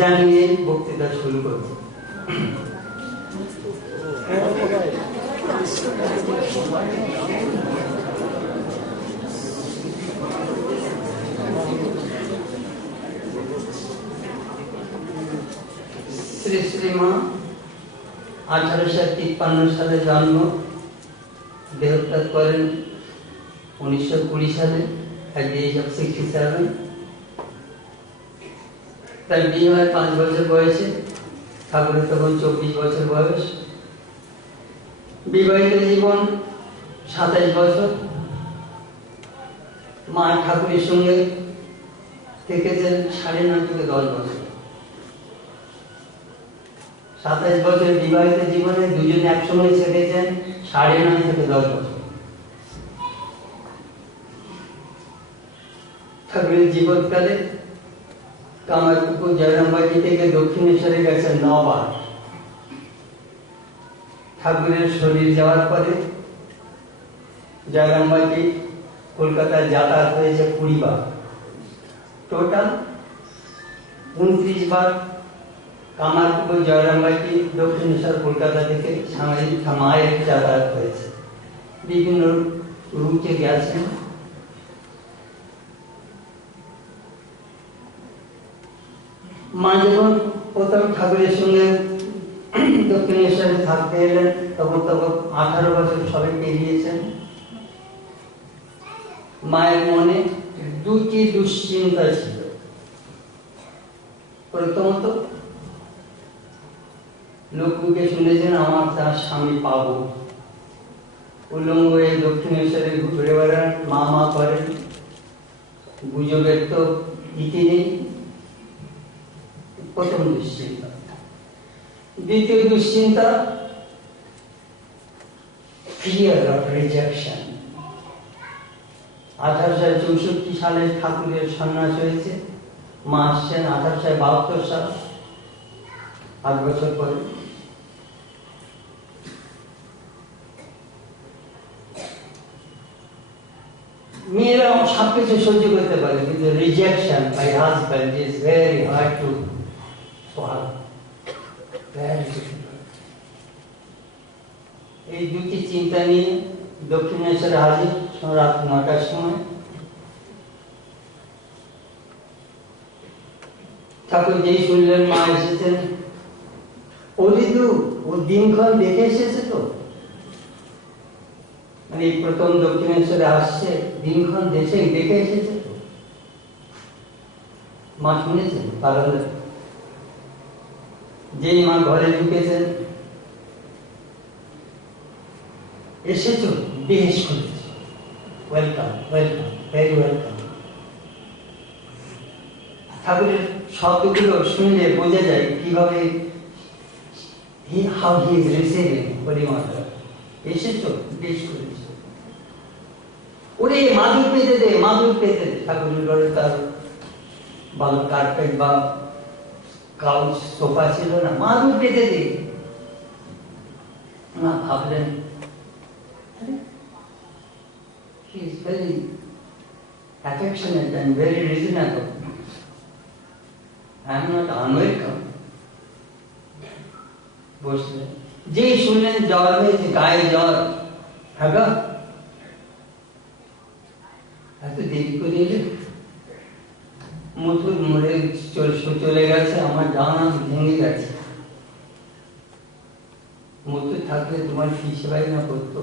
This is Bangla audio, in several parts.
জানিয়ে বক্তৃতা শুরু করব। শ্রী শ্রীমা 1853 সালে জন্ম, দেহত্যাগ করেন 1920 সালে at the age of 67। তার বিয়ে হয় 5 বছর বয়সে, ঠাকুরের তখন 24 বছর বয়স। বিবাহিত জীবন 27 বছর। মা ঠাকুরের সঙ্গে থেকেছেন 9.5 থেকে 10 বছর। 27 বছর বিবাহিত জীবনে দুজনে একসঙ্গে থেকেছেন 9.5 থেকে 10 বছর। ঠাকুরের জীবনকালে কামারপুকুর জয়রামবাটি থেকে দক্ষিণেশ্বরে গেছেন 9 বার। ঠাকুরের শরীর যাওয়ার পরে জয়রামবাটি কলকাতায় যাতায়াত হয়েছে 20 বার। টোটাল 29 বার কামারপুকুর জয়রামবাটি দক্ষিণেশ্বর কলকাতা থেকে সাংবাদিক মায়ের যাতায়াত হয়েছে। বিভিন্ন রুটে গেছেন। মা যখন প্রথম ঠাকুরের সঙ্গে দক্ষিণেশ্বরে থাকতে এলেন তখন 18 বছর সবে পেরিয়েছেন। মায়ের মনে দুটি দুশ্চিন্তা ছিল। প্রথমত, লোককে শুনেছেন আমার তার স্বামী পাবো, উলঙ্গ এই দক্ষিণেশ্বরে ঘুরে বেড়ান, মা করেন, গুজবের তো ইতি নেই। প্রথম দুশ্চিন্তা। দ্বিতীয় দুশ্চিন্তা, ফিয়ার অফ রিজেকশন। 1864 সালে ঠাকুরের সন্ন্যাস হয়েছে। মা আসছেন 1872 সাল, 8 বছর পরে। মেয়েরা সবকিছু সহ্য করতে পারে, কিন্তু rejection by husband is very hard to swallow, very difficult। এই দুটি চিন্তা নিয়ে দক্ষিণেশ্বরে হাজির রাত 9টার সময়। ঠাকুর যেই শুনলেন মা এসেছেন, ও দিদু ও দিনক্ষণ দেখে এসেছে তো, মানে এই প্রথম দক্ষিণেশ্বরে আসছে, দিনক্ষণ দেখে এসেছে তো। মা শুনেছেন কারণ যেই মা ঘরে ঢুকেছেন, এসেছো, বেশ করেছো, ওয়েলকাম ওয়েলকাম, ভেরি ওয়েলকাম। ঠাকুরের শব্দগুলো শুনলে বোঝা যায় কিভাবে how he is receiving পরিমাতা। এসেছো, বেশ করেছো। ওরে মাদুর পেতে দে, মাদুর পেতে দে। ঠাকুরের ঘরে তার ভালো কার্পেট বা কাউচ সোফা ছিল না, মাদুর পেতে দে। না ভাবলেন, he is very affectionate and very reasonable. I am not unwelcome. বসলেন। যেই শুনলেন জ্বর হয়েছে, গায়ে জ্বর, ভাগা এত দেরি করে এলে, মথুর মরে চলে গেছে, আমার ডান হাত ভেঙে গেছে। মথুর থাকলে তোমার কি সেবাই না করতো?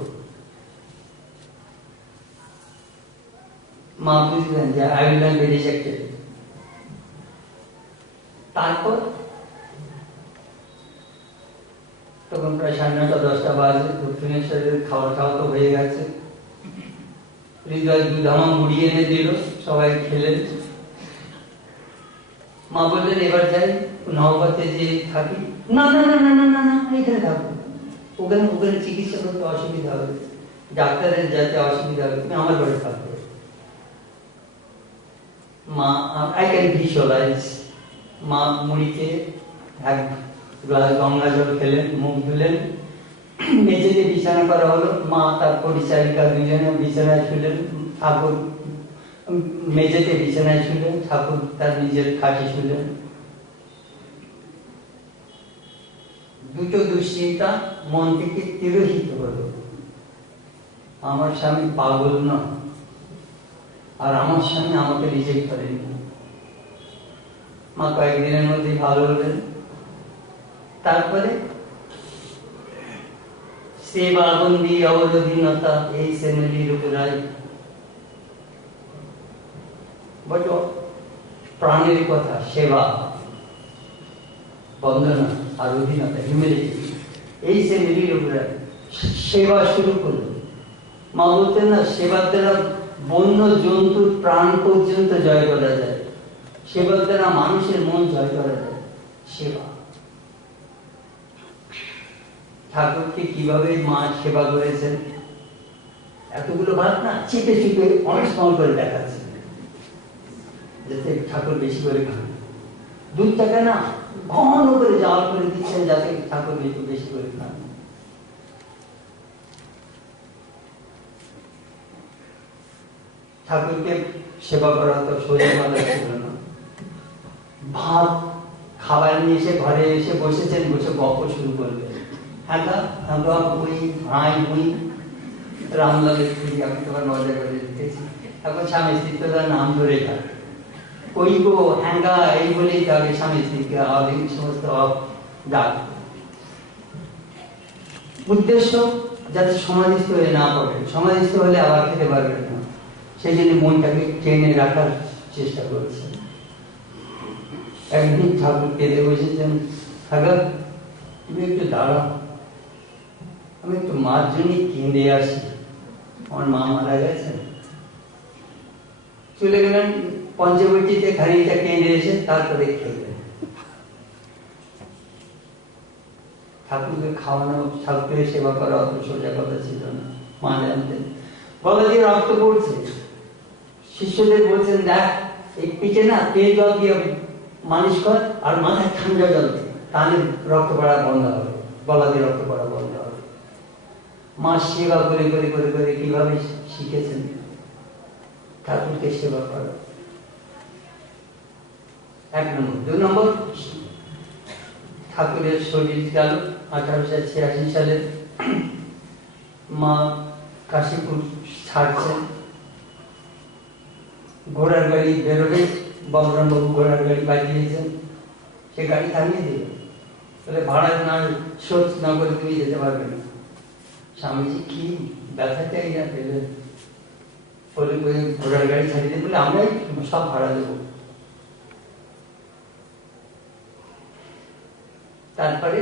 মা বুঝলেন যে I will not be rejected। তারপর তখন প্রায় 9:30-10টা বাজে। দক্ষিণেশ্বরের খাওয়া তো হয়ে গেছে। হৃদয় দুধামা মুড়ি এনে দিল, সবাই খেলেন। মা বললেন এবার যাই, নবপথে যে থাকি। না না না না না না না, এখানে থাকবো, ওখানে চিকিৎসা করতে অসুবিধা হবে, ডাক্তারের যাতে অসুবিধা হবে, তুমি আমার ঘরে থাকবে। মা, I can visualize, মা মুড়িতে এক গ্লাস গঙ্গা জল খেলেন, মুখ ধুলেন, মেঝেতে বিছানা করা হলো। মা তার পরিচারিকা দুজনে বিছানায় শুলেন, ঠাকুর মেঝেতে বিছানায় শুলেন, ঠাকুর তার নিজের খাটে শুলেন। দুটো দুশ্চিন্তা মন থেকে তিরোহিত হলো। আমার স্বামী পাগল নয়, আর আমার স্বামী আমাকে রিজেক্ট করেনি। মা কয়েকদিনের মধ্যে ভালো হলেন। তারপরে সেবাবন্দি অবরোধীনতা এই শ্রেণীর উপরায় বড় প্রাণের কথা, সেবা, বন্দনা আর অধীনতা, হিউমিলিটি, এই শ্রেণীর উপরে সেবা শুরু করল। মা বলতেন না, সেবার দ্বারা বন্য জন্তুর প্রাণ পর্যন্ত জয় করা যায়, সেবার দ্বারা মানুষের মন জয় করা যায়। সেবা, ঠাকুরকে কিভাবে মা সেবা করেছেন, এতগুলো ভাত না চিপে চিপে অনেক সময় করে দেখাচ্ছে, যাতে ঠাকুর বেশি করে খান। দুধটাকে না ঘন করে জাল করে দিচ্ছেন, যাতে ঠাকুর একটু বেশি করে খান। ঠাকুরকে সেবা করা তো সোজা কথা ছিল না। ভাত খাবার নিয়ে এসে ঘরে এসে বসেছেন, বসে গল্প শুরু করবে। হ্যাঁ বই ভাই বই রামলালের থেকে আমি তোমার মজা করে দিতেছি। এখন স্বামী স্ত্রী তো তার নাম ধরে থাক, কই গো হ্যাঙ্গা এই বলেই তাকে স্বামী স্ত্রীকে আদিম সমস্ত ডাক। উদ্দেশ্য যাতে সমাধিস্থ হয়ে না পড়ে, সমাধিস্থ হলে আবার খেতে পারবেন না, সেই জন্য মনটাকে টেনে রাখার চেষ্টা করছে। একদিন ঠাকুর কেঁদে বসেছেন, ঠাকুর তুমি একটু দাঁড়াও, আমি একটু মার জন্য কেঁদে আসি, আমার মা মারা গেছেন। চলে গেলেন পঞ্চবটিতে, খানিকটা কেঁদে এসে তারপরে খেলেন। ঠাকুরকে খাওয়ানো, ঠাকুরের সেবা করা অত সোজা কথা ছিল না। মা জানতেন গলা দিয়ে রক্ত পড়ছে, শিষ্যদের বলছেন দেখ এই পিঠে না তেল জল দিয়ে মালিশ কর, আর মাথায় ঠান্ডা জল দিয়ে, তাহলে রক্ত পড়া বন্ধ হবে, গলা দিয়ে রক্ত পড়া বন্ধ হবে। মা সেবা করে করে করে করে কিভাবে শিখেছেন ঠাকুরকে সেবা করা। এক নম্বর। দুই নম্বর, ঠাকুরের শরীর গেল 1886 সালে। মা কাশীপুর ছাড়ছেন, ঘোড়ার গাড়ি বেরোবে, বলরাম বাবু ঘোড়ার গাড়ি বাজিয়েছেন, সে গাড়ি থামিয়ে দিল, তাহলে ভাড়া না শোধ না করে তুমি যেতে পারবে না। স্বামীজি কি ব্যথাটাই না পেলেন, বলে ঘোড়ার গাড়ি ছাড়িয়ে দেবে বলে আমরাই সব ভাড়া দেবো। তারপরে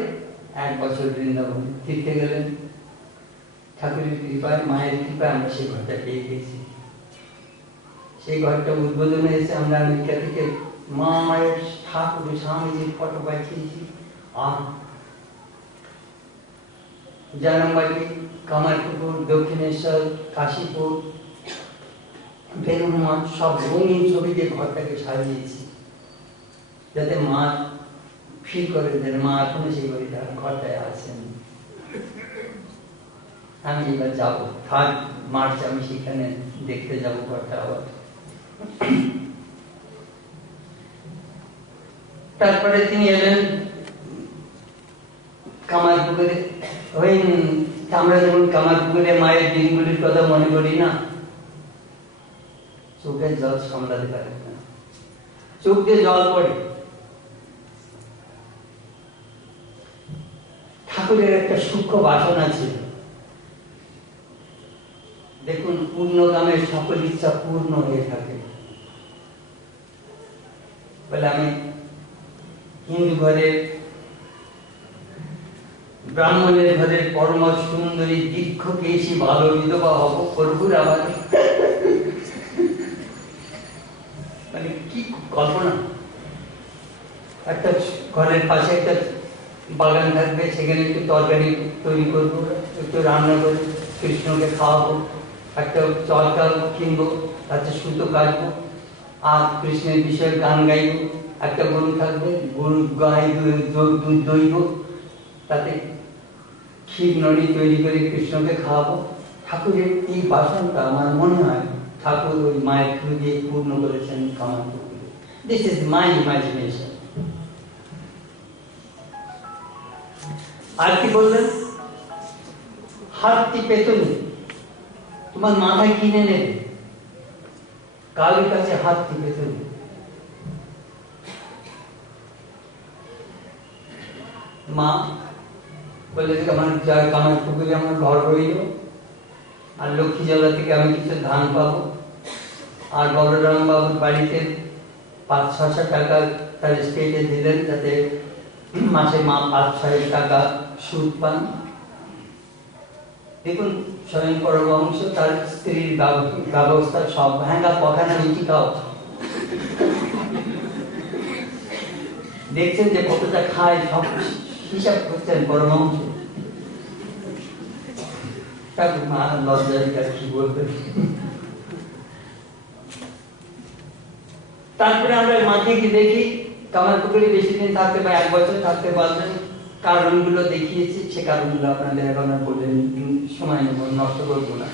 1 বছর বৃন্দাবন তীর্থে গেলেন। ঠাকুরের কৃপায়, মায়ের কৃপায় আমরা সেই ঘরটা পেয়ে গেছি। সেই ঘরটা উদ্বোধন হয়েছে, আমরা আমেরিকা থেকে মায়ের ঠাকুর স্বামীজির ফটো পাঠিয়েছি। আর জানামবাটি, কামারপুকুর, দক্ষিণেশ্বর, কাশীপুর, বেলুড়মঠ সব রঙিন ছবি দিয়ে ঘরটাকে সাজিয়েছি, যাতে মা ফিল করে যে মা এখনো সেই ঘরটায় আছেন। আমি এবার যাবো 3 মার্চ, আমি সেখানে দেখতে যাবো ঘরটা আবার। তারপরে তিনি এলেন কামারপুকুরে। ওই আমরা যখন কামারপুকুরে মায়ের দিনগুলির কথা মনে করি না, চোখের জল সামলাতে পারে না, চোখ দিয়ে জল পড়ে। ঠাকুরের একটা সূক্ষ্ম বাসনা ছিল, দেখুন পূর্ণকামের সকল ইচ্ছা পূর্ণ হয়ে থাকে। বলে আমি হিন্দু ঘরের, ব্রাহ্মণের ঘরের পরম সুন্দরী দীর্ঘ কেশী ভালো বিধবা হব, প্রভুর আবার মানে কি কল্পনা। একটা ঘরের পাশে একটা বাগান থাকবে, সেখানে একটু তরকারি তৈরি করবো, একটু রান্না করে কৃষ্ণকে খাওয়াবো, একটা চরকা কিনবো, তাতে সুতো কাটবো, আর কৃষ্ণের বিষয়ে গান গাইব। একটা গরু থাকবে, গরু গায়ে দুধ দইব, তাতে ক্ষীর নড়ি তৈরি করে কৃষ্ণকে খাওয়াবো। ঠাকুরের এই বাসনটা আমার মনে হয় ঠাকুর ওই মায়ের থ্রু দিয়ে পূর্ণ করেছেন কামারপুকুরে। This is my imagination. আর কি বললেন, হাতটি পেতনি তোমার মাথায় কিনে নেবে, কালীর কাছে হাতটি পেতনি। মা বললে আমার কামার পুকুরে আমার ঘর রইল, আর লক্ষ্মী জলা থেকে আমি কিছু ধান পাবো, আর বলরাম বাবুর বাড়িতে 500-600 টাকা তার স্টেটে দিলেন, যাতে মাসে মা 5-6 টাকা সুদ পান। দেখুন স্বয়ং পরমহংস তার স্ত্রীর ব্যবস্থা সব ভাঙা পখানা মিটি খাও, দেখছেন যে কতটা খায়, সব হিসাব করছেন পরমহংস। মা লজ্জার কাছে কি বলবেন। তারপরে আমরা মাকে কি দেখি, কামারপুকুরে বেশি দিন থাকতে বা 1 বছর থাকতে পারবেন, কারণগুলো দেখিয়েছি, সে কারণগুলো আপনাদের এখন আর বললেন, সময় নেব, নষ্ট করবো না।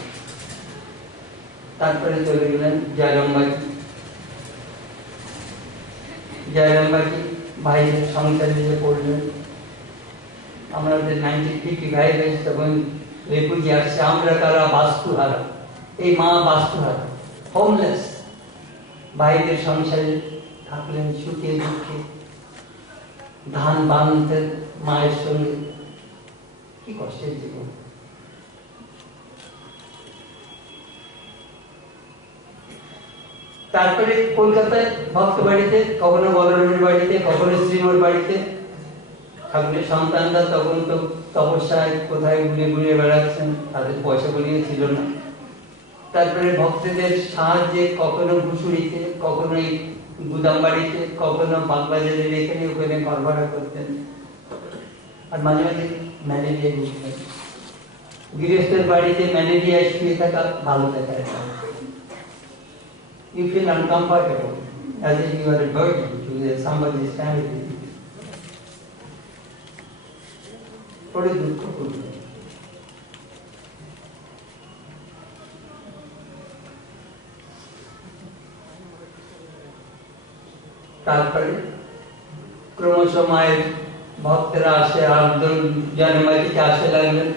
তারপরে চলে গেলেন জয়রামবাটি। জয়রামবাটি ভাইয়ের সংসারে যে পড়লেন, আমাদের 1955 তখন রেফিউজি আসছে, আমরা কারা বাস্তুহারা, এই মা বাস্তুহারা, হোমলেস, ভাইদের সংসারে থাকলেন সুখে দুঃখে, ধান বাঁধতেন মায়ের সঙ্গে, কি কষ্টের জীবন। তারপরে কলকাতায় ভক্ত বাড়িতে, কখনো বলরামের বাড়িতে, কখনো শ্রীমোর বাড়িতে, ঠাকুরের সন্তানরা তখন তো তপস্যায় কোথায় ঘুরে ঘুরে বেড়াচ্ছেন, তাদের পয়সা করিয়ে ছিল না। তারপরে ভক্তদের সাহায্যে কখনো ঘুষুরিতে, কখনো গুদাম বাড়িতে, কখনো বাগবাজারের এখানে ওখানে ঘর ভাড়া করতেন, আর মাঝে মাঝে ম্যালেরিয়া ভুগতেন। গৃহস্থের বাড়িতে ম্যালেরিয়ায় শুয়ে থাকা ভালো দেখায়, you feel uncomfortable as if you are a burden to somebody's family. পরে দুঃখ করবে। তারপরে ক্রমশ মায়ের ভক্তরা আসে, আর জানুয়ারিতে আসে লাগলেন।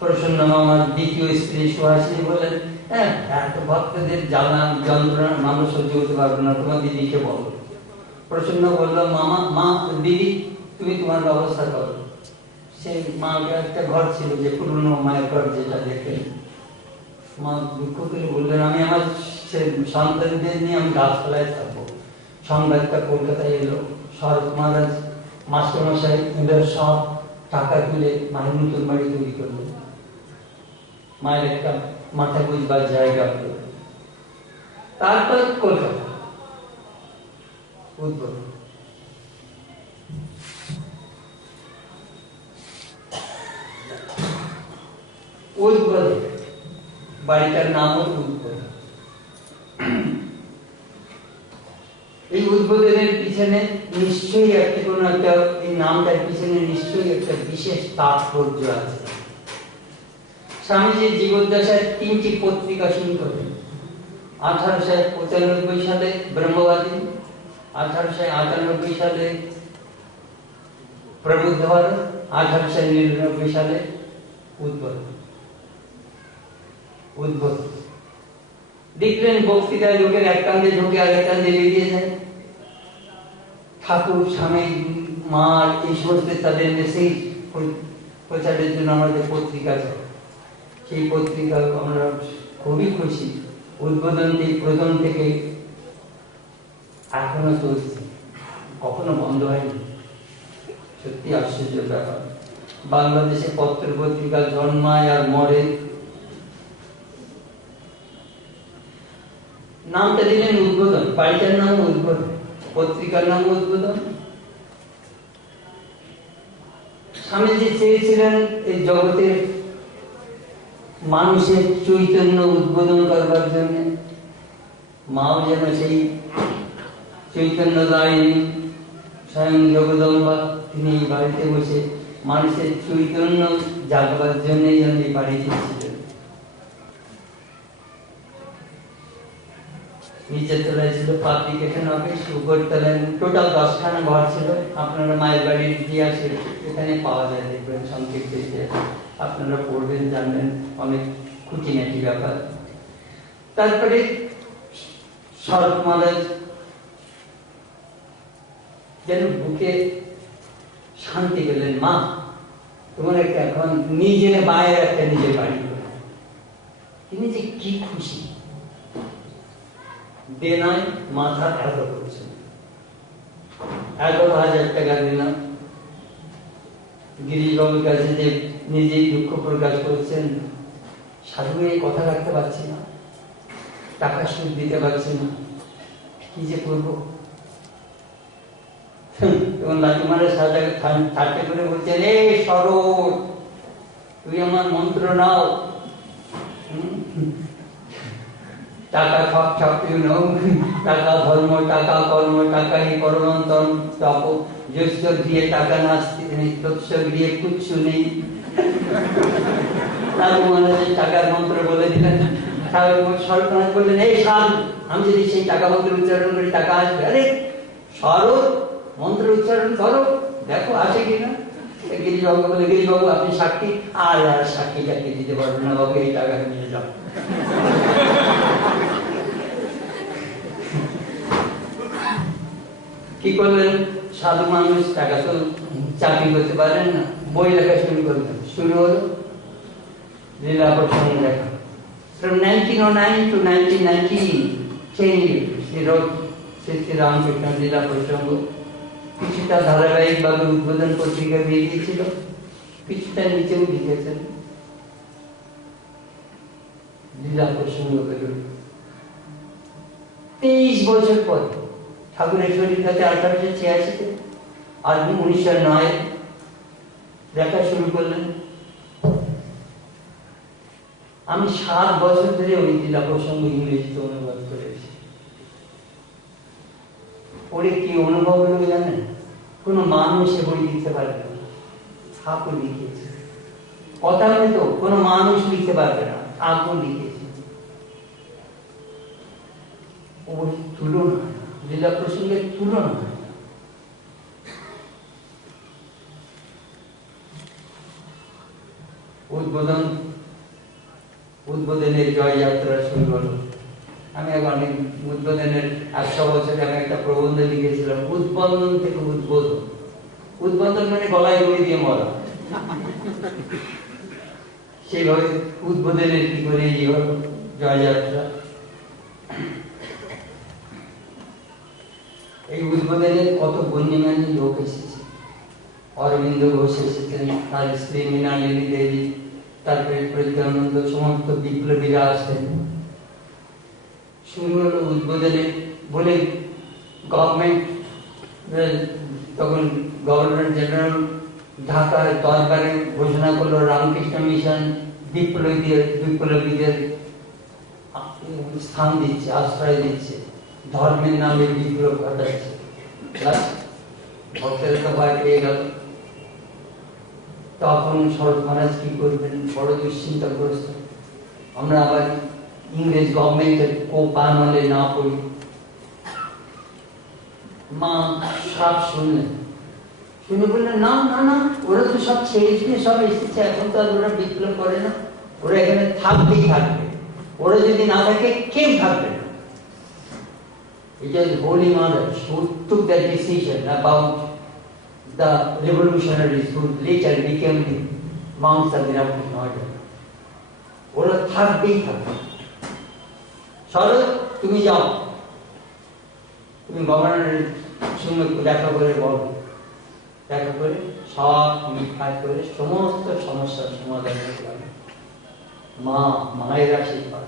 প্রসন্ন মামার দ্বিতীয় স্ত্রী সুহাসিনী বলেন, হ্যাঁ এত ভক্তদের জ্বালা যন্ত্রণা মানুষ সহ্য করতে পারবে না, তোমার দিদিকে বলো। প্রসন্ন বললো, মামা মা দিদি তুমি তোমার ব্যবস্থা করো। সেই মাকে একটা ঘর ছিল, যে পুরনো মায়ের ঘর, যেটা দেখেন। মা দুঃখ করে বললেন, আমি আমার সন্তানদের নিয়ে আমি গাছপালায় থাকবো। সংবাদটা কলকাতায় এলো, শরৎ মহারাজ মাস্টারমশাই এদের সব টাকা তুলে মায়ের নতুন বাড়ি তৈরি করলো, মায়ের একটা মাথা বুঝবার জায়গা হলো। তারপর কলকাতা উদ্ভব। উদ্বোধ, বাড়িটার নামও উদ্বোধ। এই উদ্বোধনের পিছনে নিশ্চয়ই একটা কোন একটা, এই নামটার পিছনে নিশ্চয়ই একটা বিশেষ তাৎপর্য আছে। স্বামীজির জীবদ্দশায় 3টি পত্রিকা শুরু করেন। 1895 সালে ব্রহ্মবাদী, 1898 সালে প্রবুদ্ধ ভারত, 1899 সালে উদ্বোধ। উদ্বোধ দেখলেন বক্তৃতায় লোকের এক কান্দে ঢুকে আর এক কান্দে বেরিয়ে যায়। ঠাকুর, স্বামী, মা, এই সমস্ত তাদের মেসেজ প্রচারের জন্য আমাদের পত্রিকা চাই। সেই পত্রিকা আমরা খুবই খুশি, উদ্বোধনটি প্রথম থেকে এখনো চলছে, কখনো বন্ধ হয়নি। সত্যি আশ্চর্য ব্যাপার। বাংলাদেশে পত্র পত্রিকা জন্মায় আর মরে। নামটা দিলেন উদ্বোধন, বাড়িটার নাম উদ্বোধন, পত্রিকার নাম উদ্বোধন। স্বামীজি চেয়েছিলেন এই জগতের মানুষের চৈতন্য উদ্বোধন করবার জন্য। মাও যেন সেই চৈতন্য দায়িনী, স্বয়ং জগদম্বা, তিনি এই বাড়িতে বসে মানুষের চৈতন্য জাগবার জন্যই যেন এই বাড়িতে ছিলেন। নিচের তলায় ছিল পাবলিকেশন অফিস, উপর তলায় টোটাল 10খানা ঘর ছিল। আপনারা মায়ের বাড়ির ইতিহাস এখানে পাওয়া যায়, দেখবেন সংক্ষিপ্ত ইতিহাস, আপনারা পড়বেন, জানবেন অনেক খুঁটিনাটি ব্যাপার। তারপরে শরৎ মহারাজ যেন বুকে শান্তি পেলেন, মা তোমার একটা এখন নিজের মায়ের একটা নিজের বাড়ি, তিনি যে কি খুশি, দেনায় মাথা এত করছেন। 11,000 টাকা দিলাম গিরিশবাবুর কাছে, যে নিজেই দুঃখ প্রকাশ করছেন, সাধু এই কথা রাখতে পারছি না, টাকা সুদ দিতে পারছি না, কি যে করবো। তখন লাটুমারের সাথে ঠাট্টা করে বলছেন, এ শরৎ তুই আমার মন্ত্র নাও, টাকা সব ছাপিয়ে নাও, টাকা ধর্ম, টাকা কর্ম, টাকাই পরমন্তম তপ, যস্য দিয়ে টাকা নাস্তি তৎস গৃহে কুচ্ছু নেই। লাটুমারের টাকার মন্ত্র বলে দিলেন। শরৎ মহারাজ বললেন, এই সাধু আমি যদি সেই টাকা মন্ত্র উচ্চারণ করি টাকা আসবে। আরে শরৎ মন্ত্র উচ্চারণ করো, দেখো আসে কিনা। গিরিশবাবু বলে, গিরিশবাবু আপনি সাক্ষী। আর সাক্ষী টাক্ষী দিতে পারবেন না বাবু, এই টাকা নিয়ে যাও। কি করলেন সাধু মানুষ, টাকা তো চাকরি করতে পারেন না, বই লেখা শুরু করলেন। শুরু হলো লীলা প্রসঙ্গ লেখা। From 1909 to 1919, 10 years, he wrote Shri Ramakrishna লীলা প্রসঙ্গ। কিছুটা ধারাবাহিক ভাবে উদ্বোধন পত্রিকা বেরিয়েছিল, কিছুটা নিচেও লিখেছেন লীলা প্রসঙ্গ। 23 বছর পর ঠাকুরের শরীর কাছে 1886-তে, আর 1909 লেখা শুরু করলেন। আমি 7 বছর ধরে ওই লীলা প্রসঙ্গ ইংরেজিতে অনুবাদ করেছি। পড়ে কি অনুভব হলো জানেন? কোন মানুষ এ বই লিখতে পারবে না, ঠাকুর লিখেছে। কথা বলে তো কোন মানুষ লিখতে পারবে না, ঠাকুর লিখেছে। ওর তুলনা, লীলা প্রসঙ্গের তুলনা। উদ্বোধনের জয়যাত্রা শুরু হলো। আমি অনেক উদ্বোধনের 100 বছরে আমি একটা প্রবন্ধ লিখেছিলাম, উদ্বোধন থেকে উদ্বোধন। উদ্বোধন মানে গলায় দড়ি দিয়ে মরা। সেইভাবে উদ্বোধনের কি করে জয়যাত্রা। এই উদ্বোধনে কত গণ্যমান্য লোক এসেছে। অরবিন্দ ঘোষ এসেছেন, তার স্ত্রী মৃণালিনী দেবী, তারপরে প্রজ্ঞানন্দ, সমস্ত বিপ্লবীরা আসেন। শুরু হলো উদ্বোধনে বলে গভর্নমেন্ট, তখন গভর্নর জেনারেল ঢাকার দরবারে ঘোষণা করলো রামকৃষ্ণ মিশন বিপ্লবীদের স্থান দিচ্ছে, আশ্রয় দিচ্ছে, ধর্মের নামে বিপ্লব ঘটাচ্ছে। ভক্তের তো ভয় পেয়ে গেল। তখন শরৎ মহারাজ কি করবেন, বড় দুশ্চিন্তাগ্রস্ত। আমরা আবার ইংরেজ গভর্নমেন্টের কোপানলে না পড়ি। মা সব শুনলেন, শুনে বললেন, না না না, ওরা তো সব ছেড়ে ছুড়ে সব এসেছে, এখন তো আর ওরা বিপ্লব করে না, ওরা এখানে থাকতেই থাকবে। ওরা যদি না থাকে কেউ থাকবে না। It was Holy Mother who took that decision about the revolutionaries who later became the monks of the Ramakrishna order. ওরা থাকবেই থাকবে। শরৎ তুমি যাও, তুমি গভর্নরের সঙ্গে দেখা করে বলো, দেখা করে সব মিটমাট করে সমস্ত সমস্যার সমাধান হয়ে গেল। মায়ের আশীর্বাদ।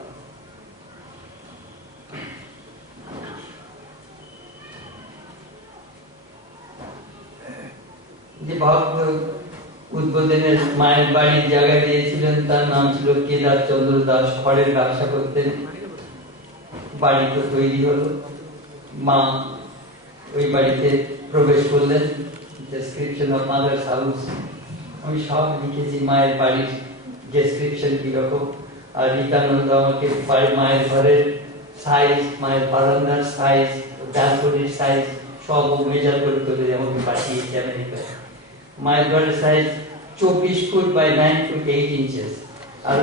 যে ভক্ত উদ্বোধনের মায়ের বাড়ির জায়গা দিয়েছিলেন তার নাম ছিল কেদার চন্দ্র দাস, খড়ের ব্যবসা করতেন। বাড়ি তো তৈরি হলো, মা ওই বাড়িতে প্রবেশ করলেন। ডেসক্রিপশন অফ মাদার্স হাউস আমি সব লিখেছি, মায়ের বাড়ির ডেসক্রিপশন কিরকম। আর রীতানন্দ আমাকে মায়ের ঘরের সাইজ, মায়ের বারান্দার সাইজ, ব্যালকনির সাইজ সব মেজার করে তুলে আমাকে পাঠিয়েছে আমেরিকা। মায়ের ঘরের size 24 foot by 9 foot 8 inches, আর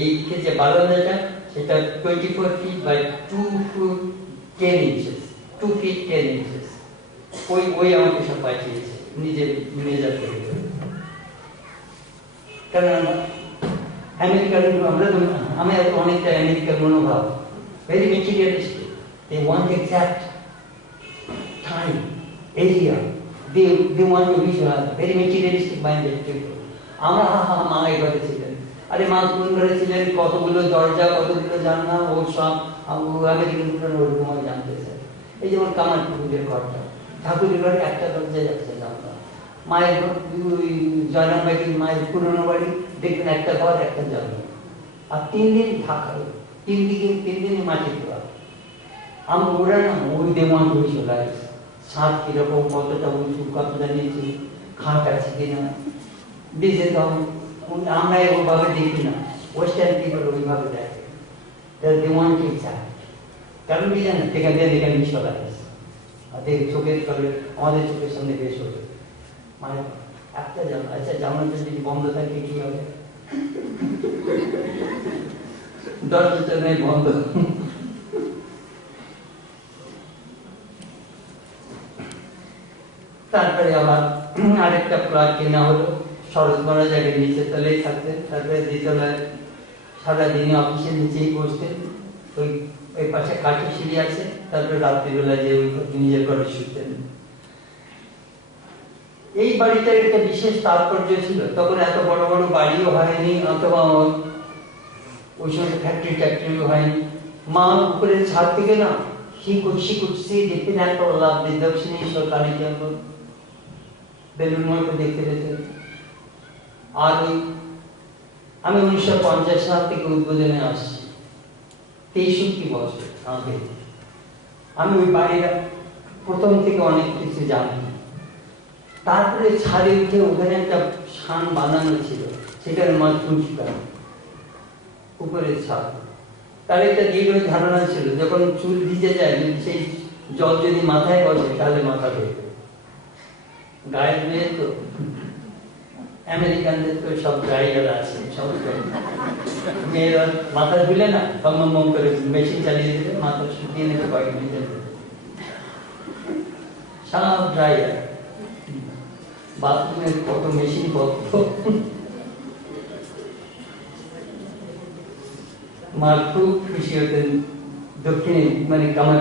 এই যে বারান্দাটা সেটা 24 feet by 2 foot 10 inches, 2 feet 10 inches. ওই আমাকে সব পাঠিয়েছে নিজে মেজার করে। কারণ আমেরিকার আমি অনেকটা আমেরিকার মনোভাব, very materialistic. They want exact time, area. They want to visualize. Very materialistic minded people. আমরা মা এই ঘরে ছিলেন, আরে মা কোন ঘরে ছিলেন, কতগুলো দরজা, কতগুলো জানলা, ও সব আমেরিকান ওরকম জানতে চাই। এই যেমন কামার পুকুরের ঘরটা, ঠাকুরের ঘরে একটা দরজা যাচ্ছে জানলা। মায়ের জয়নাম বাড়ির মায়ের পুরনো বাড়ি দেখবেন একটা ঘর একটা জানলা, আর 3 দিন ঢাকা, 3 দিনে মাটি দেওয়া। আমরা ওরা না ওই দেওয়ান ভিজুয়ালাইজ, ছাদ কিরকম, কতটা উঁচু, কতটা নিচু, খাট আছে কিনা, দিছে তখন আমরা ওইভাবে দেখি না, ওয়েস্টার্ন পিপল ওইভাবে দেখে। দেওয়ান ঠিক চায়, কারণ কি জানেন, টেকা দিয়ে দেখে ভিজুয়ালাইজ, আর চোখের তলে আমাদের চোখের সামনে বেশ হতো। মানে একটা জানলা, আচ্ছা জানলাটা যদি বন্ধ থাকে কি হবে, দরজাটা নেই বন্ধ। তারপরে আবার আরেকটা প্লট কেনা হলো, শরৎ মহারাজ আগে নিচের তলেই থাকতেন, তারপরে দ্বিতলায় সারাদিনে অফিসের নিচেই বসতেন, ওই পাশে কাঠের সিঁড়ি আছে, তারপরে রাত্রিবেলা যে নিজের ঘরে শুতেন। এই বাড়িটার একটা বিশেষ তাৎপর্য ছিল, তখন এত বড় বড় বাড়িও হয়নি, অথবা ওই সময় ফ্যাক্টরিও হয়নি। মা উপরের ছাদ থেকে না she could see the pinnacle of the Dakshineswar Kali temple, Belur মঠে দেখতে পেতেন। আর আমি 1950 সাল থেকে উদ্বোধনে আসছি, 63 বছর আগে। আমি ওই বাড়ির প্রথম থেকে অনেক কিছু জানি। তারপরে ছাদে উঠে ওখানে একটা শান বানানো ছিল, সেটার মাছ ফুচকা, উপরের ছাদ। তার একটা দৃঢ় ধারণা ছিল, যখন চুল ভিজে যায় সেই জল যদি মাথায় বসে তাহলে মাথা ধরবে। গায়ের মেয়ে তো আমেরিকানদের তো সব ড্রাইয়ার আছে, সব মেয়েরা মাথা ধুলে না কম করে মেশিন চালিয়ে দিলে মাথা শুকিয়ে নেবে কয়েক মিনিটের মধ্যে, সব ড্রাইয়ার। বাথরুমের কত মেশিন কত। মা খুব খুশি হতেন দক্ষিণে, মানে কামার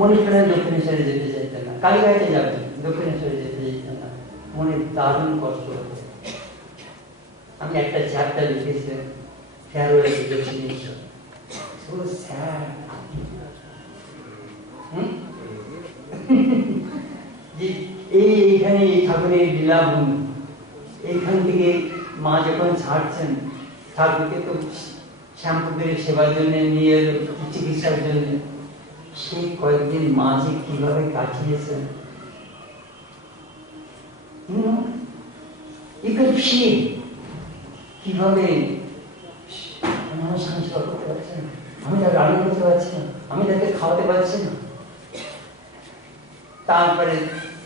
মনে করেন দক্ষিণেশ্বরে যেতে চাইতেন না, কালীঘাটে যাবেন, দক্ষিণেশ্বরে যেতে চাইতেন না, মনে দারুণ কষ্ট হতো। আমি একটা চ্যাপ্টার লিখেছিলাম farewell to Dakshineswar, so sad. যে এইখানে এই ঠাকুরের লীলাভূমি, এইখান থেকে মা যখন ছাড়ছেন ঠাকুরকে তো শ্যামপুকুরের সেবার জন্য নিয়ে চিকিৎসার জন্য, সেই কয়েকদিন মা যে কিভাবে কাটিয়েছেন, কিভাবে সংস্কার করতে পারছেন, আমি তাকে রান্না করতে পারছি না, আমি তাকে খাওয়াতে পারছি না। তারপরে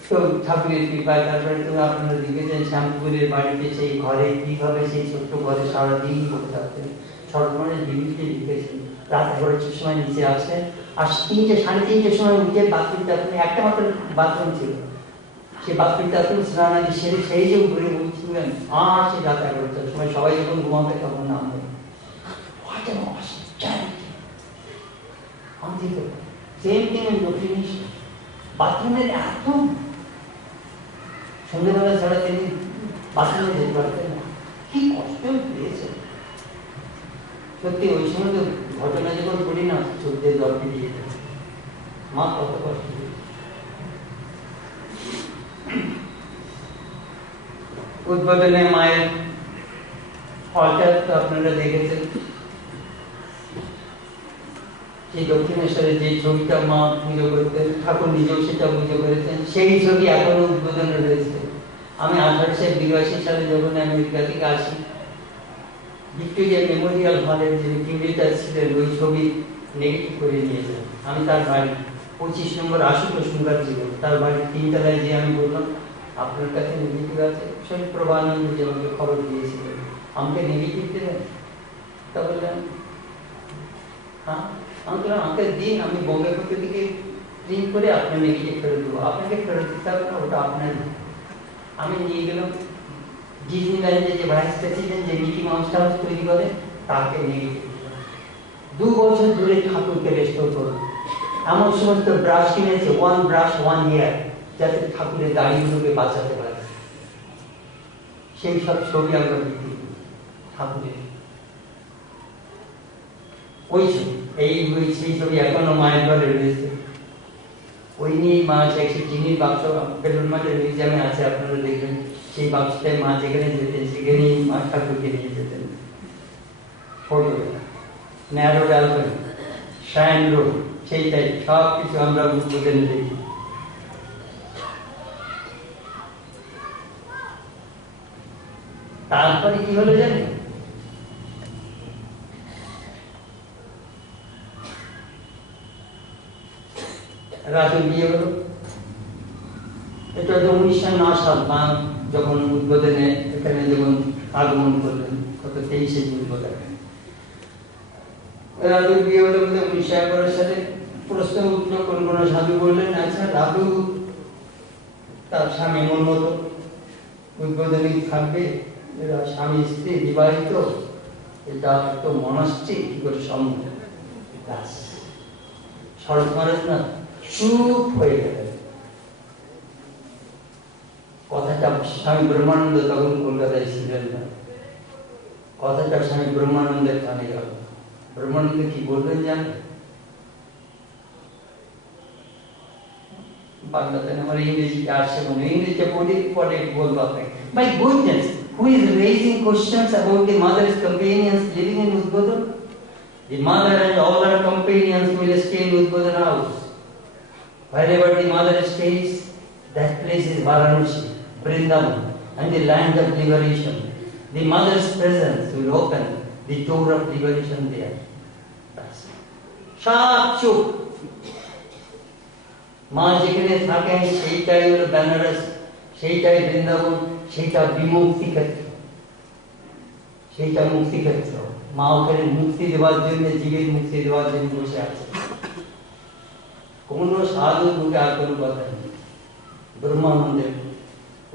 তো ঠাকুরের কৃপায় তারপরে তো আপনারা দেখেছেন শ্যামপুকুরের বাড়িতে সেই ঘরে কিভাবে সেই ছোট্ট ঘরে সারাদিন বসে থাকতেন। সর্বমনের বিবিকে লিখেছেন রাত 11টার সময় নিচে আসেন, আর 3-3:30 সময় উঠে বাথরুমটা, একটা মাত্র বাথরুম ছিল, সেই বাথরুমটা স্নান আগে সেরে সেই যে ঘুরে উঠছিলেন, আর সেই রাত 11টার সময় সবাই যখন ঘুমাবে তখন নামবেন। সেম থিং ইন দক্ষিণেশ্বর, বাথরুমের এত সন্ধ্যেবেলা ছাড়া তিনি বাথরুমে যেতে পারতেন না, কি কষ্ট পেয়েছেন সত্যি। ওই সময় তো ঘটনা যখন পড়ি না, চোখ দিয়ে জল পেরিয়ে যায়, মা কত কষ্ট পেয়েছে। উদ্বোধনে মায়ের হলটা তো আপনারা দেখেছেন, সেই দক্ষিণেশ্বরের যে ছবিটা মা পুজো করতেন, ঠাকুর নিজেও সেটা পুজো করেছেন, সেই ছবি এখনো উদ্বোধনে রয়েছে। আমি 1882 সালে যখন আমেরিকা থেকে আসি, ভিক্টোরিয়া মেমোরিয়াল হলের যে কিউরেটর ছিলেন, ওই ছবি নেগেটিভ করে নিয়ে যায়। আমি তার বাড়ি 25 নম্বর আশুতোষ মুখার্জি, তার বাড়ি 3 তলায় যে আমি বললাম আপনার কাছে নেগেটিভ আছে, সেই প্রভানন্দ যে আমাকে খবর দিয়েছিলেন আমাকে নেগেটিভ দেবেন, তা বললেন হ্যাঁ। আমি বললাম আমাকে দিন, আমি বম্বে পক্ষ থেকে প্রিন্ট করে আপনার নেগেটিভ ফেরত দেবো, আপনাকে ফেরত দিতে হবে না, ওটা আপনার। আমি নিয়ে গেলাম ডিজনিল্যান্ডে যে ভাইস প্রেসিডেন্ট যে মিকি মাউস হাউস তৈরি করে তাকে নেগেটিভ 2 বছর ধরে ঠাকুরকে রেস্টোর করুন, এমন সমস্ত ব্রাশ কিনেছে, 1 ব্রাশ 1 হেয়ার, যাতে ঠাকুরের দাড়িগুলোকে বাঁচাতে পারে। সেই সব ছবি আমরা বিক্রি করি ঠাকুরের। ওই ছবি সেই ছবি এখনো মায়ের ঘরে রয়েছে। ওই নিয়েই মা একটি চিনির বাক্স বেলুন মাঠের মিউজিয়ামে আছে, আপনারা দেখবেন। সেই বাক্সটায় মা যেখানে যেতেন সেখানেই মা ঠাকুরকে নিয়ে যেতেন। Photo narrow balcony, shine road, সেইটাই সব কিছু আমরা উদ্বোধনে দেখি। তারপরে কি হলো জানেন, রাতে বিয়ে হলো। এটা 1909 সাল মা যখন উদ্বোধনে এখানে যখন আগমন করলেন, কত 23শে জুন বোধহয় রাতে বিয়ে হলো। 1911 সালে প্রশ্ন উঠল, কোন কোন সাধু বললেন আচ্ছা রাধু তার স্বামী মন মতো উদ্বোধনী থাকবে, এরা স্বামী স্ত্রী বিবাহিত, এটা তো মনাস্ট্রি কি করে সম্ভব? শরৎ মহারাজ না চুপ হয়ে গেলেন। কথাটা স্বামী ব্রহ্মানন্দ তখন কলকাতায় ছিলেন না, কথাটা স্বামী ব্রহ্মানন্দের কানে গেল। ব্রহ্মানন্দ কি বলবেন জানেন? বাংলাতে আমার ইংরেজিতে আসছে মনে, ইংরেজিতে পড়ে বলবো আপনাকে। My goodness, who is raising questions about the mother's companions living in Udbodhan? The mother and all her companions will stay in Udbodhan house. Wherever the mother stays, that place is Varanasi, Vrindavan, and the land of liberation. The mother's presence will open the door of liberation there. সব চুপ। মা যেখানে থাকেন সেইটাই হলো বেনারস, সেইটাই বৃন্দাবন, সেইটা বিমুক্তি ক্ষেত্র, সেইটা মুক্তি ক্ষেত্র। মা ওখানে মুক্তি দেওয়ার জন্য, জীবের মুক্তি দেওয়ার জন্য বসে আছে। কোন সাধুর মুখে আর কোনো কথা নেই, ব্রহ্মানন্দের